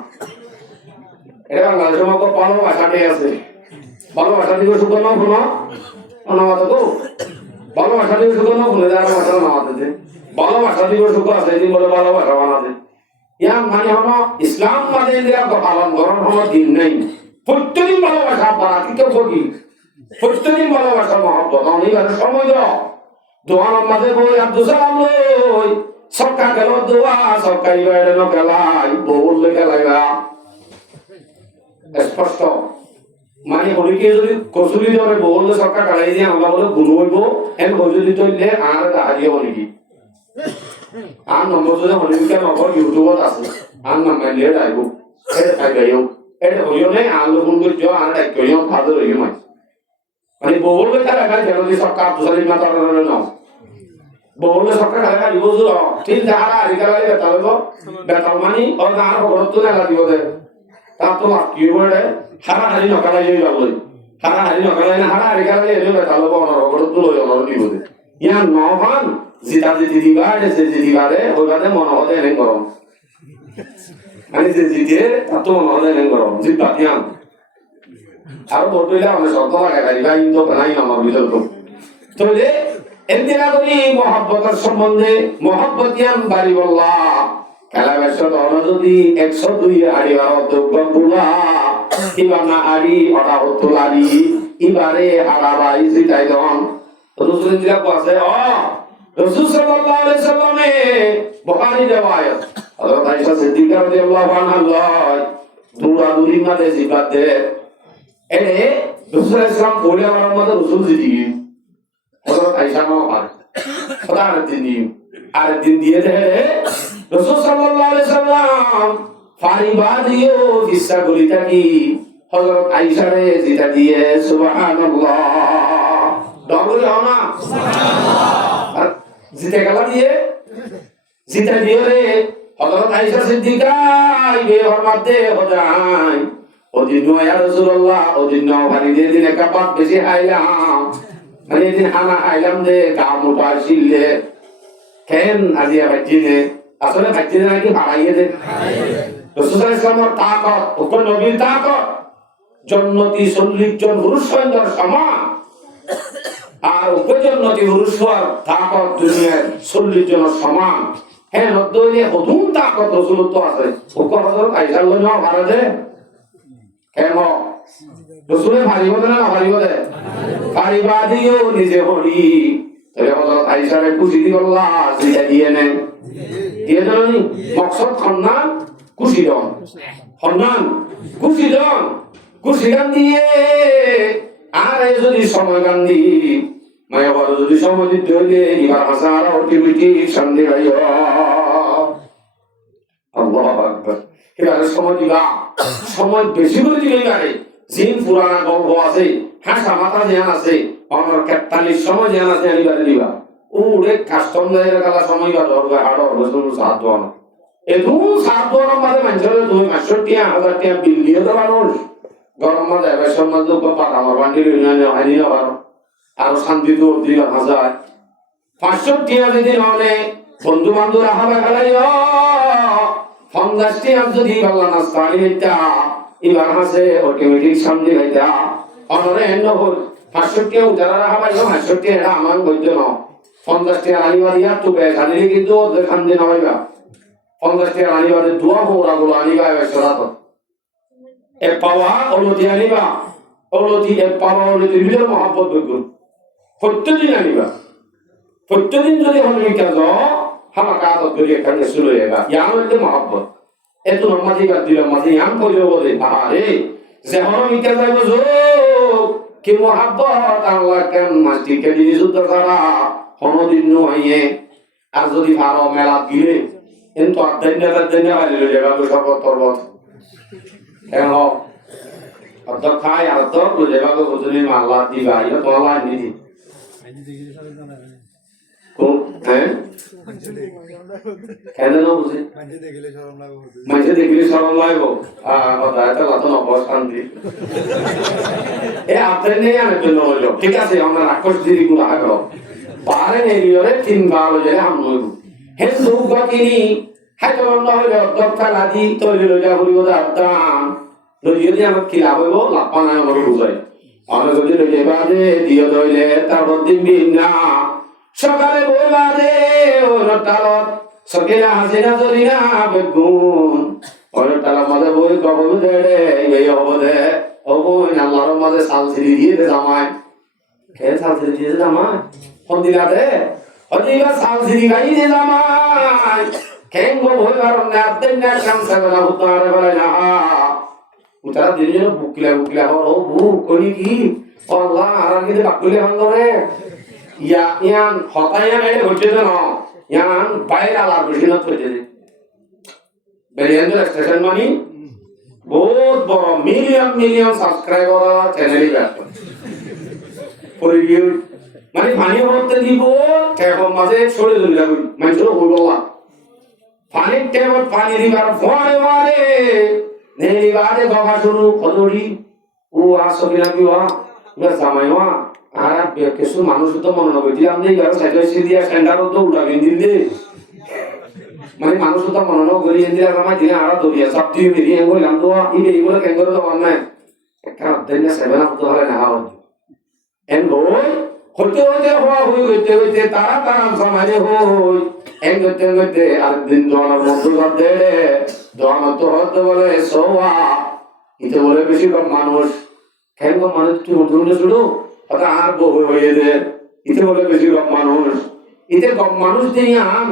এটা বাংলাদেশের মতো ভালোবাসাতে আছে ভালোবাসা দিবস শুকনো শুনো অনুবাদ তো ভালোবাসা দিবস শুকনো শুনে আর ভাষা নামাতে ভালোবাসা দিবস শুকনো আছে দিন বলে ভালোবাসা বানাতে ইয়া মানে হলো ইসলাম মানে এরা পালন করার কোনো দিন নেই প্রত্যেকদিন ভালোবাসা বানাতে কেউ বলি প্রত্যেকদিন ভালোবাসা মহব্বত অনেক সময় দাও দোয়ার মাঝে বই আব্দুল সালাম লই সরকার গেল দোয়া সরকারি বাইরে ন গেলাই বউল গেলাইবা স্পষ্ট মানে হরিকে যদি কসুলি ধরে বললে সরকার কাটাই দিয়ে আমরা বলে গুরু হইব এন কসুলি তৈলে আর হারিয়ে হরিকি আর নম্বর যদি হরিকে নগর ইউটিউবত আছে আর নাম্বার নিয়ে যাইব এটা খাইবাইও এটা হইও নাই আর লোক করছো আর ডাক্তারিও ফাদর হইও মাই মানে বউল কাটা কাজ যদি সরকার দুসারি না তার নাও বউল সরকার কাটা দিব জুর ঠিক যারা আরিকালাই বেতালব বেতাল মানি আর না আর বড় তো না দিব দে তা তো কি বলে হারা হারি নকালাই যাই বলই হারা হারি নকালাই না হারা আরিকালাই এলো বেতালব আর বড় তো লই আর দিব দে ইয়া নভান জিতা জিতি দিবারে যে দিবারে ওইবারে মনে হতে এনে গরম মানে যে জিতে তা তো মনে হতে এনে গরম জিতা দিয়াম আর বড়ইলা মানে শর্ত লাগা গাইবা ইndo বানাই আমার ভিতর তো যে এন্দিরা করি mohabbatar সম্বন্ধে mohabbatian বাড়ি বল্লা খেলা ব্যবসা তো যদি 102 আড়ি আর দব্বুলা ইবানা আড়ি ওটা হতলারি ইবারে হারাবাই জিতাই দন রাসূল দিলা আছে রাসূল সাল্লাল্লাহু আলাইহি সাল্লামে বুখারী riwayat হযরত আয়েশা সিদ্দিকা রাদিয়াল্লাহু আনহা দুরাদুরি মাঝে জিবাত দে এনে রাসূল ইসলাম বলে আমার মতে রাসূল জিদি হযরত আয়েশা মা খোদা আর দিন দিয়ে দে রাসূল সাল্লাল্লাহু আলাইহি সাল্লাম ফারিবাদিও কিসা বলিটা কি হযরত আয়েশা রে যেটা দিয়ে সুবহানাল্লাহ ডবল হনা সুবহানাল্লাহ জিতে গেলা দিয়ে জিতে দিয়ে রে হযরত আয়েশা সিদ্দিকা ইবে হরমাতে হদাই ওদিন ইয়া রাসূলুল্লাহ ওদিন ভারি দিয়ে দিন একটা পাক বেশি আইলাম মানে দিন হানা আইলাম দে কাম উঠাইছিলে কেন আজিয়া বাজিনে আসলে বাজিনে নাকি ভাড়াইয়ে দে রাসূল ইসলামের তাকত ওপর নবীর তাকত জন্নতি 40 জন পুরুষ সৈন্যর সমান আর ওপর জন্নতি পুরুষ হওয়ার তাকত দুনিয়ার 40 জনের সমান হ্যাঁ নদ্দইলে হদুম তাকত রাসূলত্ব আছে ওপর হযরত আয়েশা লন্য ভাড়া দে কেন রাসূলের ভারিব না ভারিব দে পারিবাদিও নিজে হরি তবে হযরত আয়েশারে খুশি দি আল্লাহ জিতা দিয়ে নে দিয়ে দেনি মকসদ খন্নান খুশি দন খন্নান খুশি দন খুশি গান দিয়ে আর যদি সময় গান দি মায়া বড় যদি সময় দিতে হইলে এবার হাসার অটোমেটিক শান্তি গাইও আল্লাহু আকবার এবারে সময় দিবা সময় বেশি করে দিলে গারে সিন পুরানা গল্প আছে হাসা মাথা জ্ঞান আছে আমার কেতালির সময় জ্ঞান আছে আনিবারে দিবা ওরে কাস্টম যায় কালা সময় বা ধরবে হাড়র বসুন সাত দোয়ানো এদু সাত দোয়ানো মাঝে মানুষের তুমি 65,000 টাকা বিল দিয়ে তো মানুষ গরম মাঝে এবার সমাজ পাতা আমার বান্ডিল আনি না পারো আরো শান্তি দূর দিবা হাজার 500 টাকা যদি নহলে বন্ধু বান্ধব রাখাবে ফেলাই 50 টাকা যদি বাংলা নাস্তা আনিতা এবার হাসে অটোমেটিক সামনে গাইতা অনরে নহল 500 টাকা যারা রাখাবে 500 টাকা এটা আমার বৈধ ন 50 টাকা আনিবা দিয়া তো বেখানি কিন্তু দেখান দিন হইবা 50 টাকা আনিবা দোয়া মোরা গুলো আনিবা সরাত এ পাওয়া অলতি আনিবা অলতি এ পাওয়া অলতি বিলে মহব্বত বেগুন প্রত্যেকদিন আনিবা প্রত্যেকদিন যদি হলমি কাজ হামাকা আদত করি এখানে শুরু হয়েগা ইয়ান হইতে মহব্বত এত নমাজি বাদ দিলাম মাঝে ইয়ান কইবে বলে আরে যে হলমি কাজ যাইব কি মহব্বত আল্লাহ কেন মাস্টি কে দিনি যুদ্ধ করা কোনদিন নইয়ে আর যদি ভালো মেলা গিলে কিন্তু আদান্য বাইরে যাবা সর্বত পর্বত কেন অত খাই আর তো যাবা গো বুঝনি আল্লাহ দিবা ইয়া তো আল্লাহ নিদি হ্যাঁ কেন না বুঝি মাঝে দেখলে শরম লাগবো কথা এটা লাতো নবস শান্তি এ আপনার নেই আনে জন্য হইল ঠিক আছে আমরা রাক্ষস দিদি গুলো আগল পারে নেই তিনবার হইলে হাম নইব হেন লোক গতিনি হাইতো না হইলে অধ্যক্ষ লাদি তৈরি লইয়া হইব দাম যদি আমার কি লাভ হইব লাভ পানা আমার বুঝাই আমরা যদি লইলে বাদে দিও দইলে তারপর দিন না সকালে বইলা দে ওর তালত সকিনা হাসিনা জরিনা বেগুন ওর তালা মাঝে বই কবল দে এই হবে ও বই আল্লাহর মাঝে সালসিরি দিয়ে দে জামাই কে সালসিরি দিয়ে জামাই ফোন দিলা দে অদিবা সালসিরি গাই দে জামাই কেঙ্গো বই কারণ না দেন না কামসা না উতারে বলে না উতারা দিন যেন বুকলা ও বুক কই কি আল্লাহ আর কি বাকুলে ভাঙরে ইয়ান হতায়ান এর হচ্ছে না ইয়ান বাইরে আলার বেশিনা হচ্ছে বেরিয়ান স্টেশন মানি বহুত বড় মিলিয়ন সাবস্ক্রাইবার চ্যানেল আছে পরিগিয়ে মানে পানি হতে দিব টেপ মাঝে ছড়ে দিল যাবে মানুষ হলো না পানি টেপ পানি দিবার ফরে নেই বাদে গবা শুরু কদড়ি ও আসবি না কি ওয়া বস জামাইওয়া আর কিছু মানুষ তো মনে হবে দিলাম নেই আর সাইকেল সিরিয়া সেন্টারও তো উঠা গেঞ্জিল দে মানে মানুষ তো মনে না গড়ি এন্দিরা আমার দিনে আর দরিয়া সব দিয়ে বেরিয়ে বললাম তো এইগুলো কেন করে তো না একটা দিন সেভেন আপ তো হবে না হাও এন বই হতে হওয়া হইতে তারা সমাজে হই এন গতে আর দিন দোয়ার মধ্যে করতে দোয়ার তো হতে বলে সোয়া ইতে বলে বেশি কম মানুষ কেন মানুষ তুই মধ্যে শুনো কথা আর বউ হয়ে দে ইতে বলে বেশি কম মানুষ ইতে কম মানুষ দিয়ে আন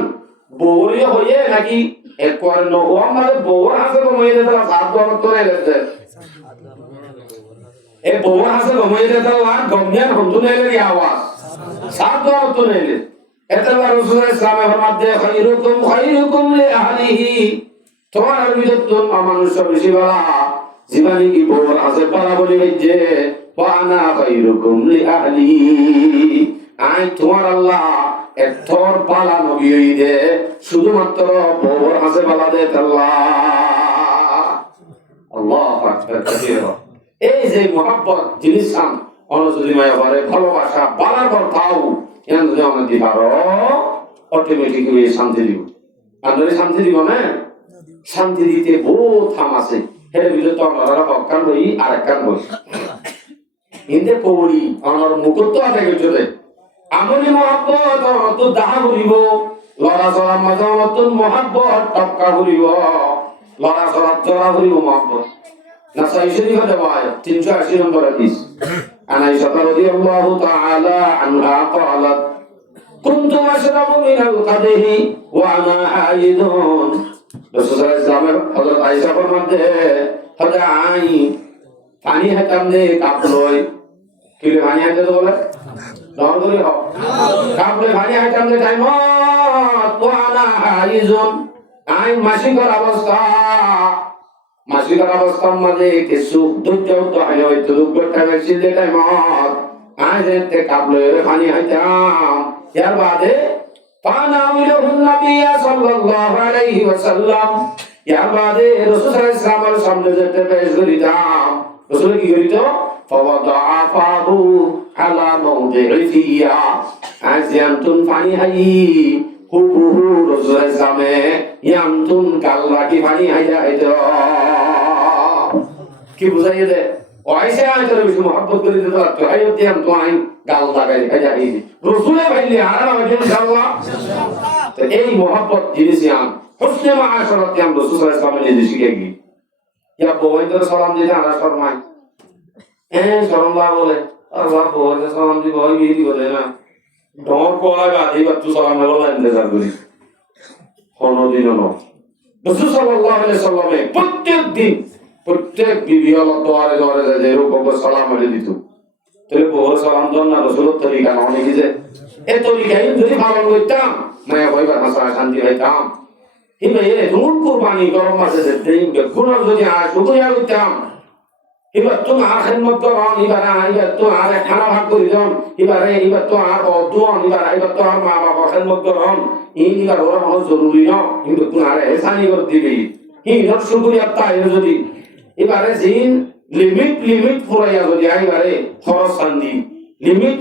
বউরে হয়ে নাকি একবার নও আমাদের বউর হাসে কমিয়ে দিতে সাত দর করে দিতে এ বউর হাসে কমিয়ে দিতে আর গমিয়ান হন্তু নেলে আওয়াজ সাত দর তো নেলে এতলা রাসূল ইসলামে ফরমাতে খায়রুকুম লি আহলিহি তোমার ভিতর মানুষ বেশি বলা জীবনে কি বউর হাসে পারা বলি যে ওয়ানা খায়রুকুম লি আহলি আই তোমার আল্লাহ একথর পালা নবী হইদে শুধুমাত্র বউর হাসে পালা দে আল্লাহ আল্লাহু আকবার কবীর এই যে মোহাব্বত জিনিস আম অনুসুদি মায়া বারে ভালোবাসা বালা করতাও এন যদি আমরা দি পারো অটোমেটিক্যালি শান্তি দিব আর শান্তি দিব না শান্তি দিতে বহুত থাম আছে এর ভিতরে তো আমরা হকান বই আর কান বই ইনতে পড়ি আমার মুকুট আছে গেছে আমলি মহব্বত অত দাহা করিব লড়া চড়া মাঝে নতুন মহব্বত টপকা করিব লড়া চড়া চড়া করিব মহব্বত নাসাই শরীফে দেওয়া 380 নম্বর হাদিস আনাইসা রাদিয়াল্লাহু তাআলা আনহা قالت كنت اشرب من القدح وانا حائض রাসূল সাল্লাল্লাহু আলাইহি হযরত আয়েশা ফরমাতে হযরত আই পানি হাতাম দে কাপলই কিলে পানি হাতে তো বলে দরদরি হ কাপলে পানি হাতাম দে টাইম ওয়ানা হাইজুন আই মাসিকর অবস্থা মাসিকার অবস্থার মাঝে কিছু ধৈর্য তো হয় হয়তো দুঃখটা বেশি যে টাইমত আজ এতে কাবলে পানি হাইতাম এর বাদে পানাউলুন নবী সাল্লাল্লাহু আলাইহি ওয়াসাল্লাম এর বাদে রাসূল সাল্লাল্লাহু আলাইহি ওয়াসাল্লামের সামনে যেতে পেশ করিতাম রাসূল কি করিত ফাওয়াদা ফাহু আলা মাউদিইয়া আজ ইয়ান্তুন পানি হাই হুবহু রাসূল সামনে ইয়ান্তুন কালবাকি পানি হাইয়া আইতো কি বুঝাইয়ে দে ওয়াইসে আইতো বেশি mohabbat করে দিত তো আইও দিয়াম তো আই গাল লাগাই হাইয়া আই রাসূলে ভাইলি আর আমাকে ইনশাআল্লাহ তো এই mohabbat জিনিস আম হুসনে মাআশারাত আম রাসূল সাল্লাল্লাহু আলাইহি ওয়াসাল্লাম নিজে শিখে গি ইয়া বওয়াইদের সালাম দিতে আনা ফরমায় সালাম বলে আর বাপ বওয়াইদের সালাম দি বই বিয়ে বলে না ডর কোলা গাদি বাতু সালাম বলে ইন্তজার করি কোনদিন না রাসূল সাল্লাল্লাহু আলাইহি ওয়াসাল্লামে প্রত্যেক বিবি হলো তোয়ারে দরে যে এরকম সালাম বলে দিত তাহলে বড় সালাম দেন না রাসূলের তরিকা না অনেক যে এই তরিকাই যদি পালন করতাম মায়া ভাইবার হাসা শান্তি হইতাম কিন্তু এই নুন কুরবানি গরম মাসে দেই গুণ যদি আর শুকরিয়া করতাম এবার তো আর খেদমত করন এবার তো আর খানা ভাগ করে দেন এবার তো আর অদুন এবার তো আর মা বাবা খেদমত করন এবার ওরা হলো জরুরি না কিন্তু কোন আর এহসানি করে দিবি ইনর শুকরিয়া তাই যদি এবারে জিন লিমিট ফুরাইয়া যদি এবারে খরচ শান্তি লিমিট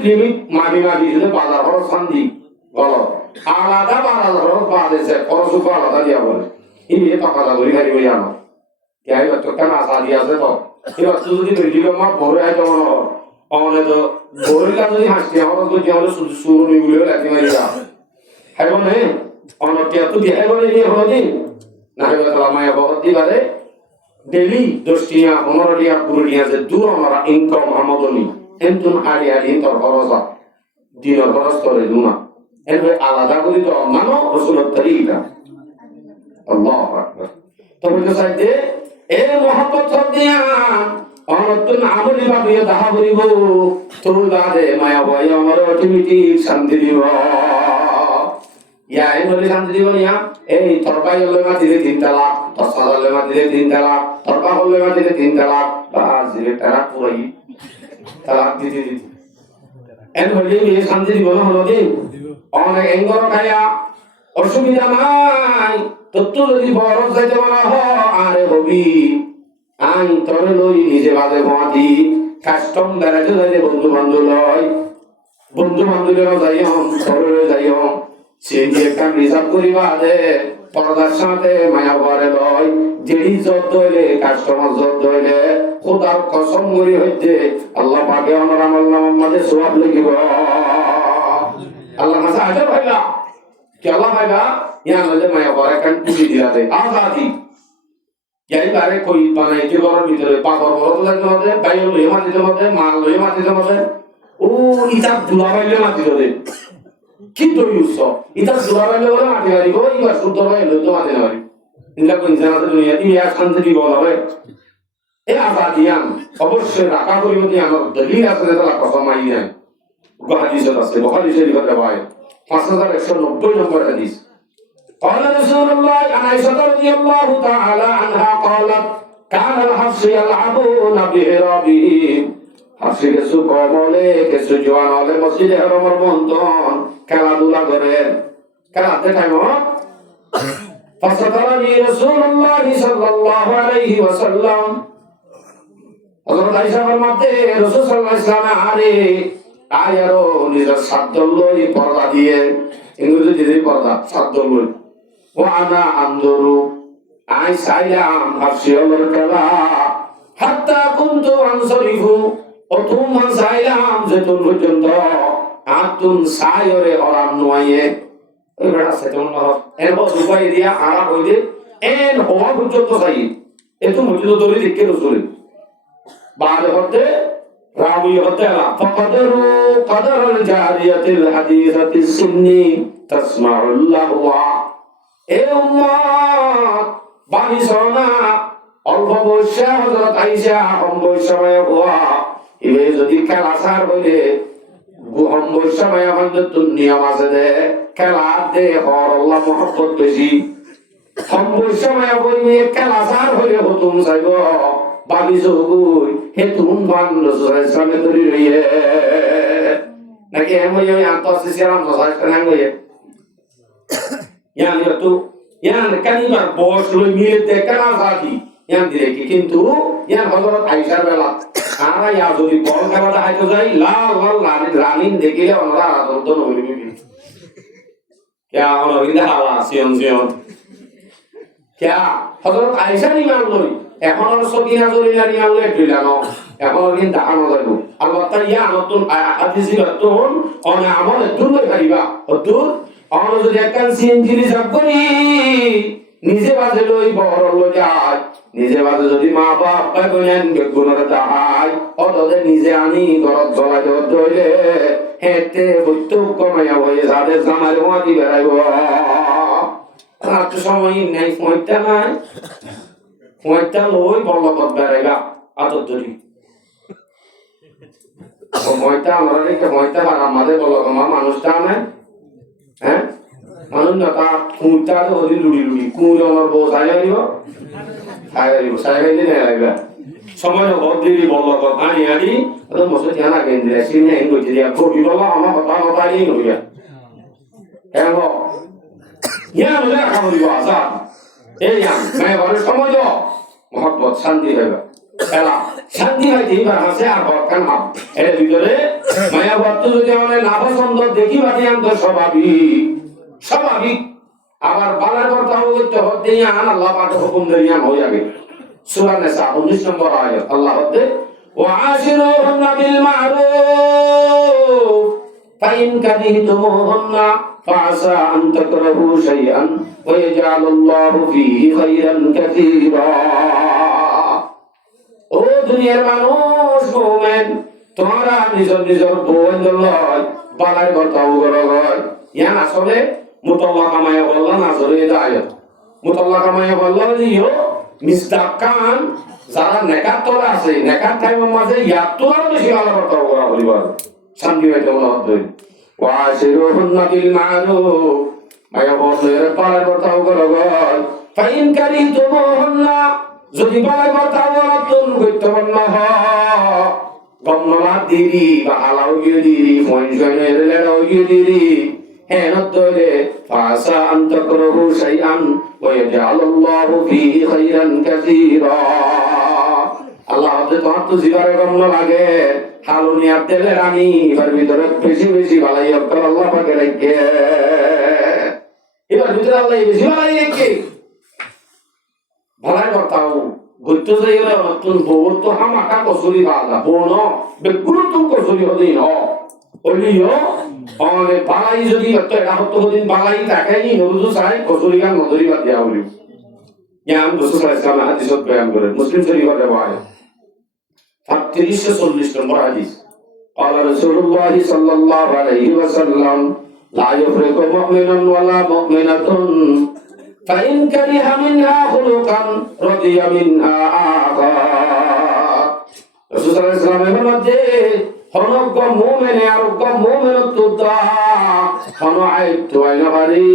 মাবি যদি বাজার খরচ শান্তি গলত আলাদা খরচ বাজেছে খরচ আলাদা দিয়া বলে ইনি টাকা লাগি গাড়ি হয়ে আনো এবার তো কেন আশা দিয়ে আছে তো এবার তো যদি বেশি কম ভরে হয় তখন অনে তো ভরিলা যদি হাসতে আমার তো যে আমাদের শুরু নিগুলো লাগতে মারিয়া হ্যাঁ বলে অনটিয়া তো দিয়ে বলে নিয়ে হদিন না হলে তো মায়া বহুত দিবারে ডেলি 10 টিয়া 15 টিয়া 20 টিয়া যে দূর আমরা ইনকাম আমদনি এন্তুন আড়ি তোর খরচ দিনের খরচ করে দুনা এর আলাদা করি তো মানো রাসূলের তরিকা আল্লাহু আকবার তবে তো সাইতে এ mohabbat সদিয়া অনতুন আমলি ভাবিয়ে দাহা করিব তোর বাদে মায়া ভাই আমার অটোমেটিক শান্তি দিব ইয়া এই বলে শান্তি দিব ইয়া এই তরবাই হলে মাটিতে 3 তালাক তসা হলে মাটিতে 3 তালাক তরবা হলে মাটিতে 3 তালাক বাস দিলে তালাক পুরাই তালাক দিতে এন বলে এই শান্তি দিব না হলো দিন অনেক এঙ্গর খায়া অসুবিধা নাই তো যদি বড় যাইতে মানা হ আরে হবি আই তরে লই নিজে বাজে মাটি কাস্টম বেড়াতে যাইতে বন্ধু বান্ধব যাইও তরে যাইও সে যে একটা রিজার্ভ করিবা দে পর্দার সাথে মায়া ঘরে লয় যেই জব দইলে কাস্টমার জব দইলে খোদার কসম করি হইতে আল্লাহ পাকে আমার আমল নামার মাঝে সওয়াব লিখিব আল্লাহ কাছে আজব ভাইবা কি আল্লাহ ভাইবা ইয়া নলে মায়া ঘরে কান পুরি দিয়া দে আজাদি যাই বারে কই বানাই যে ঘরের ভিতরে পাথর বড় লাগে মধ্যে বাইরে লই মাটিতে মধ্যে মাল লই মাটিতে মধ্যে ও ইটা দুলা বাইলে মাটিতে দে কি তৈরিস এটা জোড়াবাইলে বলে মাটি মারিব এবার সুন্দর হয়ে লই তো মাটি মারি ইনলা কোন জানাতে দুনিয়া ইয়া শান্তি দিব হবে এই আজাদিয়ান অবশ্যই রাখা করিব দি আমার দলিল আছে যেটা কথা মাই নাই হাদিসে আছে বুখারী শরীফে ভাই 5190 নম্বর হাদিস قال رسول الله عن عائشة رضي الله تعالى عنها قالت كان الحفص يلعبون بهرابهم হাসি কিছু কম হলে কিছু জোয়ান হলে মসজিদে হরমর বন্ধন খেলাধুলা করেন খেলাতে টাইম فسترني رسول الله صلى الله عليه وسلم হযরত আয়েশা ফরমাতে রাসূল সাল্লাল্লাহু আলাইহি ওয়াসাল্লাম আরে আয়ারো নিজের সাদ্দলই পর্দা দিয়ে ইংরেজি দিয়ে পর্দা সাদ্দলই ও আনা আন্দরু আই সাইলাম হাসিয়র খেলা হাত্তা কুনতু আনসরিফু অথুমা সাইলাম যেতুন পর্যন্ত আতুন সায়রে ওরাম নয়ে ওই বড় আছে তোমন এর বড় উপায় দিয়া আরা হইলে এন হওয়া পর্যন্ত চাই এতো মজিদ ধরে দেখে রসুল بعد হতে রাবি হতে আলা ফাকদরু কদরুল জারিয়াতিল হাদিসাতিস সুন্নি তাসমাউল্লাহু এ উম্মত বানি সোনা অল্প বয়সে হযরত আয়েশা কম বয়সে হওয়া ইবে যদি খেলা সার হইলে কম বয়সে আমাদের দুনিয়া মাঝে দে খেলা দে হর আল্লাহ mohabbat বেশি সম্পর্ষা মায়া বই খেলাসার হইলে হতুম চাইব বাবি চৌগুই হে তুম বান রসুলামে তরি রইয়ে নাকি এম হইয়ে আন্তঃ সিয়ারাম নসাজ কানাং হইয়ে ইয়ান তো ইয়ান কানিবার বস লই মিলে তে কানা সাথী ইয়ান দিলে কি কিন্তু ইয়ান হযরত আয়েশার বেলা আর ইয়া যদি বল খেলাটা হাইতে যাই লাল লাল রানিন দেখিলে ওনারা আদর তো নইবি क्या और इंदा हवा सियन सियन क्या হযরত আয়েশা ইমাম লই এখন আর সকিনা জরিনা ইমাম লই দিলানো এখন কিন্তু দাঁড়ানো যাইবো আলবাত্তা ইয়া নতুন হাদিসি নতুন অন আমল দূর লই পারিবা দূর অন যদি একখান সিএনজি যাব করি নিজে বাজে লই বড় লই যায় নিজে বাজে যদি মা বাপ পাই বলেন গুণর দাই অতদে নিজে আনি ঘরত গলা ধরলে হেতে বুঝতে কমাইয়া হয়ে যাদের জামাই মাটি বেড়াইব আর তো সময় নেই ফোনটা নাই ফোনটা লই বল্লকত বেড়াইবা আতর ধরি ময়টা আমরা রেখে ময়টা আর আমাদের বল্লক আমার মানুষটা নাই হ্যাঁ মানুষ না তা খুঁটা ওদি লুড়ি লুড়ি কুঁড়ি আমার বউ সাইব সাইবাইলে নেই লাগবে সময় দিদি বল্লক আনি আনি মসজিদ জানা কেন্দ্রে সিনে গেছে দিয়া কবি বলা আমার কথা কথা নিয়ে নইয়া হ্যাঁ গো ইয়া বলে খাবি বাসা এই আমি বলে সময় দাও মহব্বত শান্তি হইবা এলা শান্তি হইতে এবার হাসে আর বরকান হাব এর ভিতরে মায়াবত যদি আমাদের না পছন্দ দেখি বাকি আমাদের স্বাভাবিক আবার বালার কথা হইতে হতে আন আল্লাহ পাক হুকুম দেন হয়ে যাবে সূরা নিসা 19 নম্বর আয়াত আল্লাহ হতে وعاشروهن بالمعروف فإن كرهتموهن فعسى أن تكرهوا شيئا ويجعل الله فيه خيرا كثيرا ও দুনিয়ার মানুষ মুমিন তোমরা নিজের নিজের বন্ধু লয় বালার কথা উগর হয় ইয়ান আসলে মুতাল্লাকা মায়া বললা না জরে আয়াত মুতাল্লাকা মায়া বললা লিও মিস্তাকান যারা নেকাত তোরা আছে নেকাত টাইমের মাঝে ইয়াতো আর বেশি ভালো কথা ওরা বলিবার শান্তি হইতে বলা হচ্ছে ওয়াশিরুহুন্না বিল মারুফ মায়া বলের পালার কথা ওরা গয় ফাইন কারিতুমুহুন্না যদি পালার কথা ওরা তুন কইতে না হ গমলা দিরি বা আলাও দিরি ফয়জনের লেড়াও দিরি হেনতরে ফাসা আন তাকরাহু শাইআন ওয়া ইয়াজআলুল্লাহু ফীহি খায়রান কাসীরা আল্লাহ হতে তোমার তো জিবারে গমন লাগে হালুনিয়া তেলে রানী এবার ভিতরে বেশি বেশি ভালাই অক্কর আল্লাহ পাকে রাখে এবার ভিতরে আল্লাহ বেশি ভালাই রাখে ভালাই করতাও গইতো যাইরা নতুন বউর তো হামাকা কসুরি বালা বোন বেগুলো তো কসুরি হদি ন ওলিও অনে ভালাই যদি তো এটা হতো দিন ভালাই তাকাই নরুজু সাই কসুরি গান নদরি বাদ দিয়া বলি ইয়াম রাসূল সাল্লাল্লাহু আলাইহি ওয়াসাল্লাম হাদিসত বয়ান করেন মুসলিম শরীফের রিওয়ায়াত 340 নম্বর হাদিস قال رسول الله صلى الله عليه وسلم لا يفرق مؤمن ولا مؤمنة فإن كره منها خلقا رضي منها آخر رسول الله صلى الله عليه وسلم মধ্যে হনক মুমিনে আর মুমিনত দা হন আইতো আইনা বাড়ি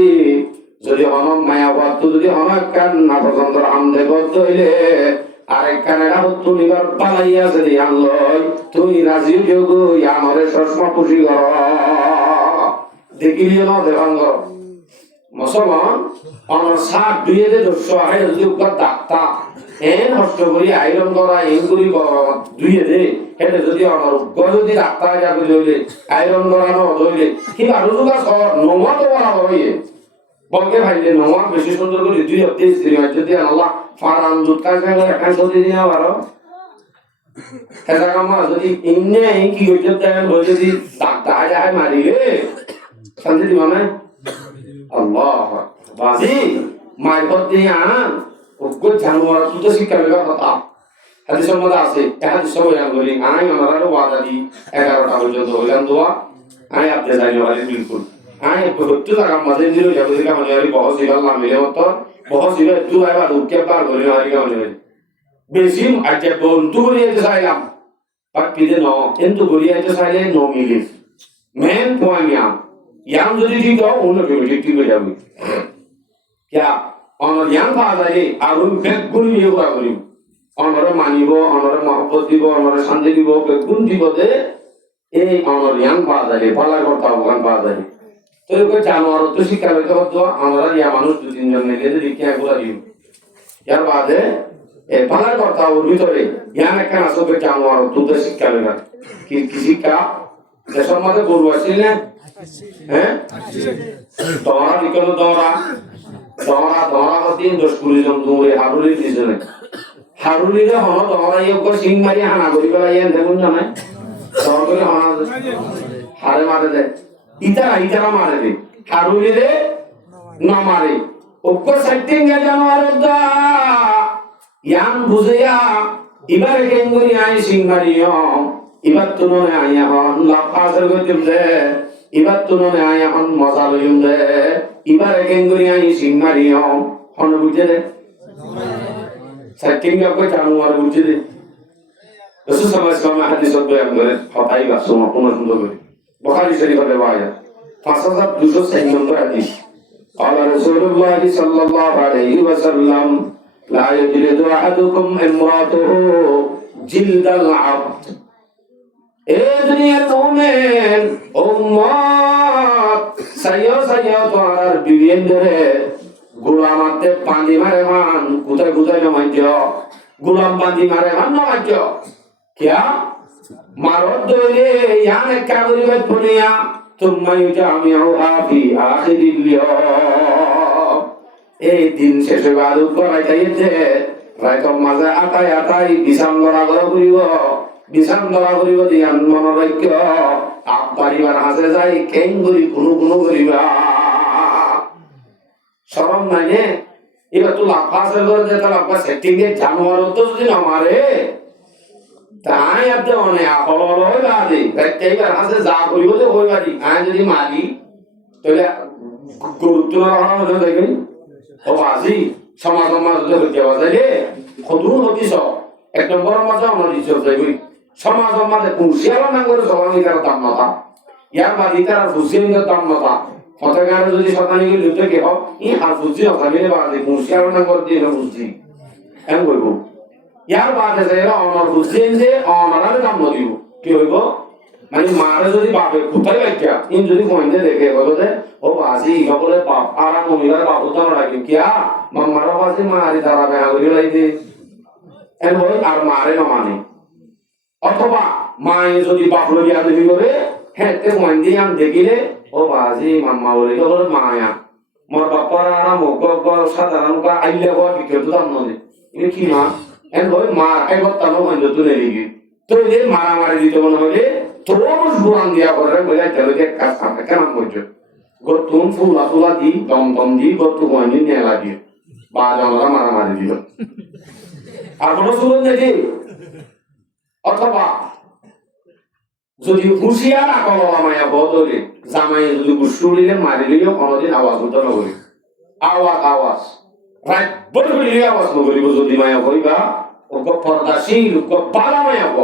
যদি হনক মায়াবত যদি হনক কান না পছন্দ আমদে বদ্ধ হইলে আরেক কানেরা তুলিবার পালাইয়া যদি আনলই তুই রাজি যোগ আমারে সসমা খুশি কর দেখিলিও না দেখাঙ্গ মুসলমান আমার সাত দুইয়ে যে দস্য আহে যদি উপর ডাক্তা এন হস্ত করি আইরন করা এই করি দুইয়ে দে হেলে যদি আমার যদি ডাক্তার যাবে লইলে আইরন করানো ধইলে কি আরো যোগা সর নোয়া তো বলা হইয়ে বলকে ভাইলে নোয়া বেশি সুন্দর করে দুই হতে স্ত্রী হয় যদি আল্লাহ ফারান জুতকা সঙ্গে একা সদি দিয়া পারো হেজা কামা যদি ইন্নে কি হইতে দেন যদি ডাক্তার যায় মারিলে শান্তি দিবা না আল্লাহ বাজি মাই হতে আন ওগো জানোয়ার তুই শিক্ষা লইবা কথা হাদিসের মধ্যে আছে হাদিস বয়ান করি আই আমারে ওয়াদা দি 11টা পর্যন্ত হইলাম দোয়া আই আপনি জানি ওয়ালি বিলকুল আই প্রত্যেক জায়গা মাঝে নিয়ে যাবো দিকে মানে আই বহুত দিলাম না মিলে মত বহুত দিলে তুই আইবা উঠকে পার করে আই গানে বেশি আজকে বন্ধু করিয়ে চাইলাম বাট পিদে ন কিন্তু করিয়ে চাইলে ন মিলে মেন পয়েন্ট ইয়াম যদি ঠিক দাও অন্য কেউ ঠিক হয়ে যাবে क्या অনর জ্ঞান পাওয়া যায় আৰু বেগুণ বিয়ে করা করিব অনরে মানিব অনরে মহব্বত দিব অনরে শান্তি দিব বেগুণ দিব যে এই অনর জ্ঞান পাওয়া যায় পালা করতে অবগান পাওয়া যায় তো এই জানোয়ার তো শিক্ষা লইতে হতো আমরা ইয়া মানুষ দু তিনজন মিলে যদি কে গুলা দিব ইয়ার বাদে এই পালা করতে ওর ভিতরে জ্ঞান একটা আসবে জানোয়ার তো শিক্ষা লইবা কি শিক্ষা দেশের মধ্যে গরু আসছিল না হ্যাঁ দরা বিকল দরা দরা দরা হতে 10-20 জন দূরে হারুলি দিছনে হারুলিরে হন দরা ইয়ক সিং মারি হানা করি বেলাইয়া দেখুন জানাই দর করে হানা হারে মারে দে ইতারা মারে দে হারুলিরে না মারে ওক সেটিং এ জানোয়ার দা ইয়ান বুঝিয়া ইবারে কেঙ্গুরি আই সিং মারিও ইবাত তুননে আইয়া হন লাফাজের গতিম দে ইবাত তুননে আইয়া হন মজা লইম দে ইবারে কেঙ্গুরি আই সিং মারিও হন বুঝে দে সেটিং এ কই জানোয়ার বুঝে দে রাসূল সাল্লাল্লাহু আলাইহি ওয়াসাল্লাম হাদিস বয়ান করে হতাই বা সুন্দর করে বুখারী শরীফে রিওয়ায়াত 5206 নম্বর হাদিস قال رسول الله صلى الله عليه وسلم لا يجلد احدكم امراته جلد العبد اے دنیا مومن উম্মত সাইয়ো তোমার বিবিয়েন ধরে গোলামাতে পানি মারে মান কোথায় নামাইছো গোলাম পানি মারে মান নামাইছো क्या मारद दोले याने क्या करिबे दुनिया तुम युजामिउहा फी आखिरिल यौम এই দিন শেষে বাদ করাই যাইতে রাইত মাঝে আটাই বিছান লড়া করিব দিয়ান মন রাখ্য আপ পারিবার হাসে যাই কেঙ্গুরি কোনো করিবা শরম নাই নে এবার তো লাফাসে করে যেতে লাফা সেটিং এ জানোয়ার তো যদি না মারে তাই আপনি অনেক হল বাদে এইবার হাসে যা করিব যে ওই বাড়ি আয় যদি মারি তাহলে গুরুত্ব না হওয়া দেখবেন ও আজি সমাজ যদি হইতে বাজারে সদুর হতিস এক নম্বর মাঝে আমার ইজ্জত যাইবই সমাজ মাঝে কুশিয়ালা না করে সবামিকার দাম নতা ইয়ার বাদি তার হুসিয়ানের দাম নতা হতাগারে যদি শতানি গেলে লুটে কে হোক ই হার বুঝছি হতামিলে বাদে কুশিয়ালা না করে দিয়ে বুঝছি এমন কইব ইয়ার বাদে যাইরা অনর বুঝছেন যে অনরারে দাম নদিব কি হইব মানে মারে যদি বাপে কোথায় লাগিয়া ইন যদি কইতে দেখে বলতে ও বাজি বলে বাপ আর মমিলার বাবু তো রাখি কিয়া মামার বাজি মারি দাঁড়া বেয়া করি লাইতে এন বল আর মারে না মানে অথবা মায়ে যদি বাপ লইয়া দিবি করে হ্যাঁ তে মন্দি আম দেখিলে ও বাজি মাম্মা বলে মায়া মোর বাপার আর মগ সাধারণ কা আইলে হওয়া বিকেল দাম নদে ইনি কি না এন বল মার একবার তানো মন্দ তুলে লিগি তো এই মারামারি দিতে মনে হলে তোর বুরান দিয়া করে বলে জলকে কাজ থাকে কেন করছো গো তুম ফুলা দি দম দি গো তু হয়নি নেলা দি বা জনরা মারামারি দিল আর কোনো সুযোগ নেই অথবা যদি হুঁশিয়ার আকল মায়া বদলে জামাই যদি গুসুলিলে মারিলেও কোনোদিন আওয়াজ উঠতে নগরি আওয়াজ রাইট বলে আওয়াজ নগরিব যদি মায়া কইবা ওকে পর্দাশীল ওকে পালা মায়া ক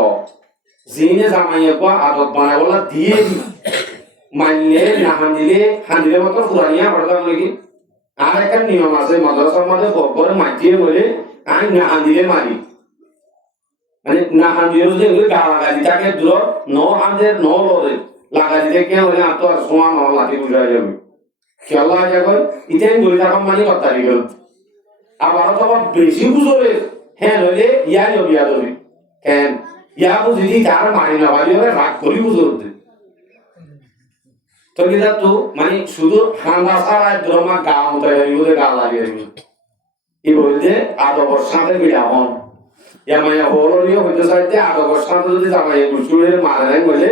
জিনে জামাইয়া ক আদত বানাবলা দিয়ে দি মানলে না হান্দিলে মতো ফুরানিয়া পড়লাম নাকি আর একটা নিয়ম আছে মাদ্রাসার মধ্যে বকরে মাটিয়ে বলে আই না হান্দিলে মারি মানে না হান্দিলে যদি ওই গালাগালি তাকে দূর ন লড়ে লাগা দিতে কে হলে আতো আর সোয়া ন লাঠি বুঝা যাবে খেলা যা কই ইতেন বলি রাখম মানে কতারি গেল আবার অথবা বেশি বুঝরে হ্যাঁ হলে ইয়া বিয়া ধরি কেন ইয়া বুঝি তার মানি না ভাবি রাগ করি বুঝতে তো কিনা তো মানে শুধু হান্দা ছাড়া দ্রমা গাও তৈরি করে গা লাগিয়ে এই বলতে আদবর সাথে বিড়া হন ইয়ামাইয়া হলিও হইতে চাইতে আদবর সাথে যদি জামাই গুছুড়ে মারে নাই বলে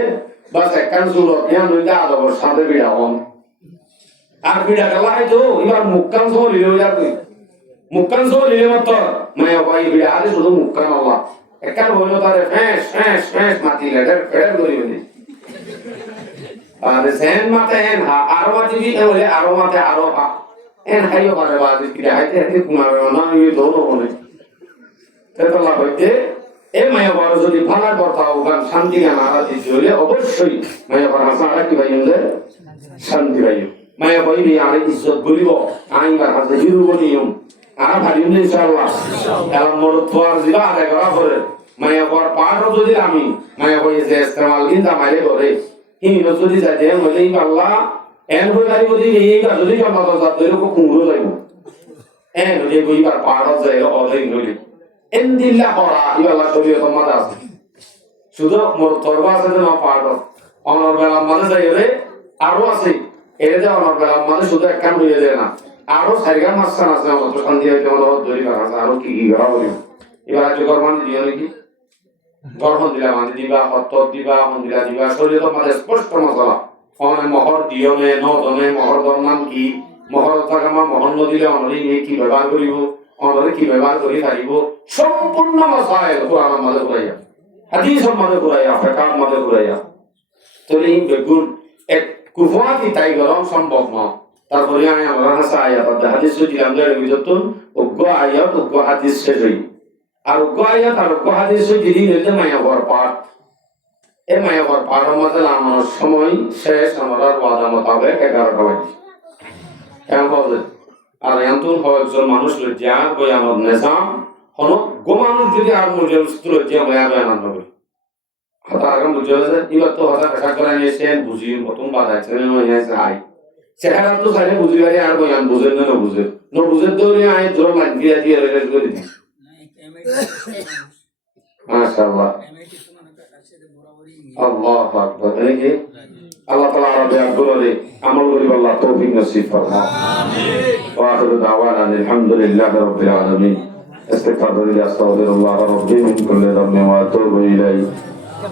বাস একখান সুরত ইয়া নইতে আদবর সাথে বিড়া হন আর বিড়া গেলা হয়তো এবার মুক্কান সহ লিলেও যাবে মুক্কান সহ লিলে মত মায়া ভাই বিড়া আরে শুধু মুক্কান হওয়া একখান হইল তারে ফ্যাঁস মাতি লেটার ফেরার করি বলি আর সেন মাতে এন আরো মাতি কি বলে আরো মাতে আরো এন হাইও পারে বাদ কি হাইতে কুমারে না এই দোনো বলে তো লাভ হইতে এ মায়া বড় যদি ভালো কথা ওখান শান্তি গান আরা দিতে হলে অবশ্যই মায়া বড় হাসা কি ভাই শান্তি ভাই মায়া কইবি আরে ইজ্জত করিব আইবার হাতে হিরুব নিয়ম আর ভারিম না ইনশাআল্লাহ এলা মরদ তোয়ার জিবা আদায় করা করে মায়া কর পাড়ো যদি আমি মায়া কই যে ইস্তেমাল দিন জামাইলে করে হিনো যদি যায় যে হইলেই আল্লাহ এন হই গাড়ি যদি এই কাজ যদি জমা দাও তাতে এরকম কুমড়ো যাইব এন যদি কইবার পাড়ো যায় অধৈ হইলে এন দিল্লা করা ইবাল্লা শরীয়ত মাদা আছে শুধু মোর তরবা আছে না পাড়ো অনর বেলা মানে যাইবে আরো আছে এটা যে অনর বেলা মানে শুধু এক কাম হয়ে যায় না আরো সাইগা মাছখান আছে আমার তো শান্তি হইতে আমার ধরি আছে আরো কি কি করা বলি এবার আজ গরমান দিও নাকি গরমান দিলা মানে দিবা হত দিবা মন্দিরা দিবা শরীয়ত মাঝে স্পষ্ট মশলা অনে মহর দিয়নে নদনে মহর দরমান কি মহর থাকামা মহর নদিলে অনরে কি ব্যবহার করিব অনরে কি ব্যবহার করি পারিব সম্পূর্ণ মশাইল কোরআনের মাঝে পুরাইয়া হাদিসের মাঝে পুরাইয়া ফিকহের মাঝে পুরাইয়া তবে এই বেগুন এক কুফাতি তাই গরম সম্ভব নয় তারপরে আমি আমরা হাসা আয়াত হাদিস দিলাম যে বিজতন উগ্র আয়াত উগ্র হাদিস শেষই আর উগ্র আয়াত আর উগ্র হাদিস যদি নিতে মায়া হওয়ার পাঠ এই মায়া হওয়ার পাঠের মধ্যে আমার সময় শেষ আমার ওয়াদা মোতাবেক 11টা বাজে কেমন বললেন আর এমন কয়েকজন মানুষ লজ্জা বই আমার নিজাম হন গো মানুষ যদি আর মর্যাদা লজ্জা বয়া আনন্দ করি হাতা আগাম বুঝে গেছে এবার তো হাতা কাটা করে নিয়েছেন বুঝি প্রথম বাজাইছে আই সেখানে তো সাইনে বুঝি পারি আর বয়ান বুঝেন না বুঝে ন বুঝে দৌড়ে আয় ধরো মান দিয়ে দিয়ে রেলেজ করে দিই মাশাআল্লাহ আল্লাহু আকবার এই আল্লাহ তাআলা আরবে আকবরে আমল করি আল্লাহ তৌফিক নসিব ফরমা আমিন ওয়া আখিরু দাওয়ানা আলহামদুলিল্লাহি রাব্বিল আলামিন ইস্তিগফারুল্লাহ আস্তাগফিরুল্লাহ রাব্বি মিন কুল্লি যামবিন ওয়া আতুবু ইলাইহি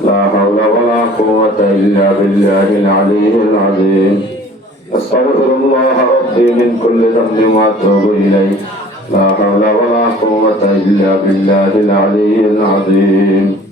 লা হাওলা ওয়া লা কুওয়াতা ইল্লা বিল্লাহিল আলিয়্যিল আযীম أستغفر الله ربي من كل ذنب وأتوب إليه لا حول ولا قوة إلا بالله العلي العظيم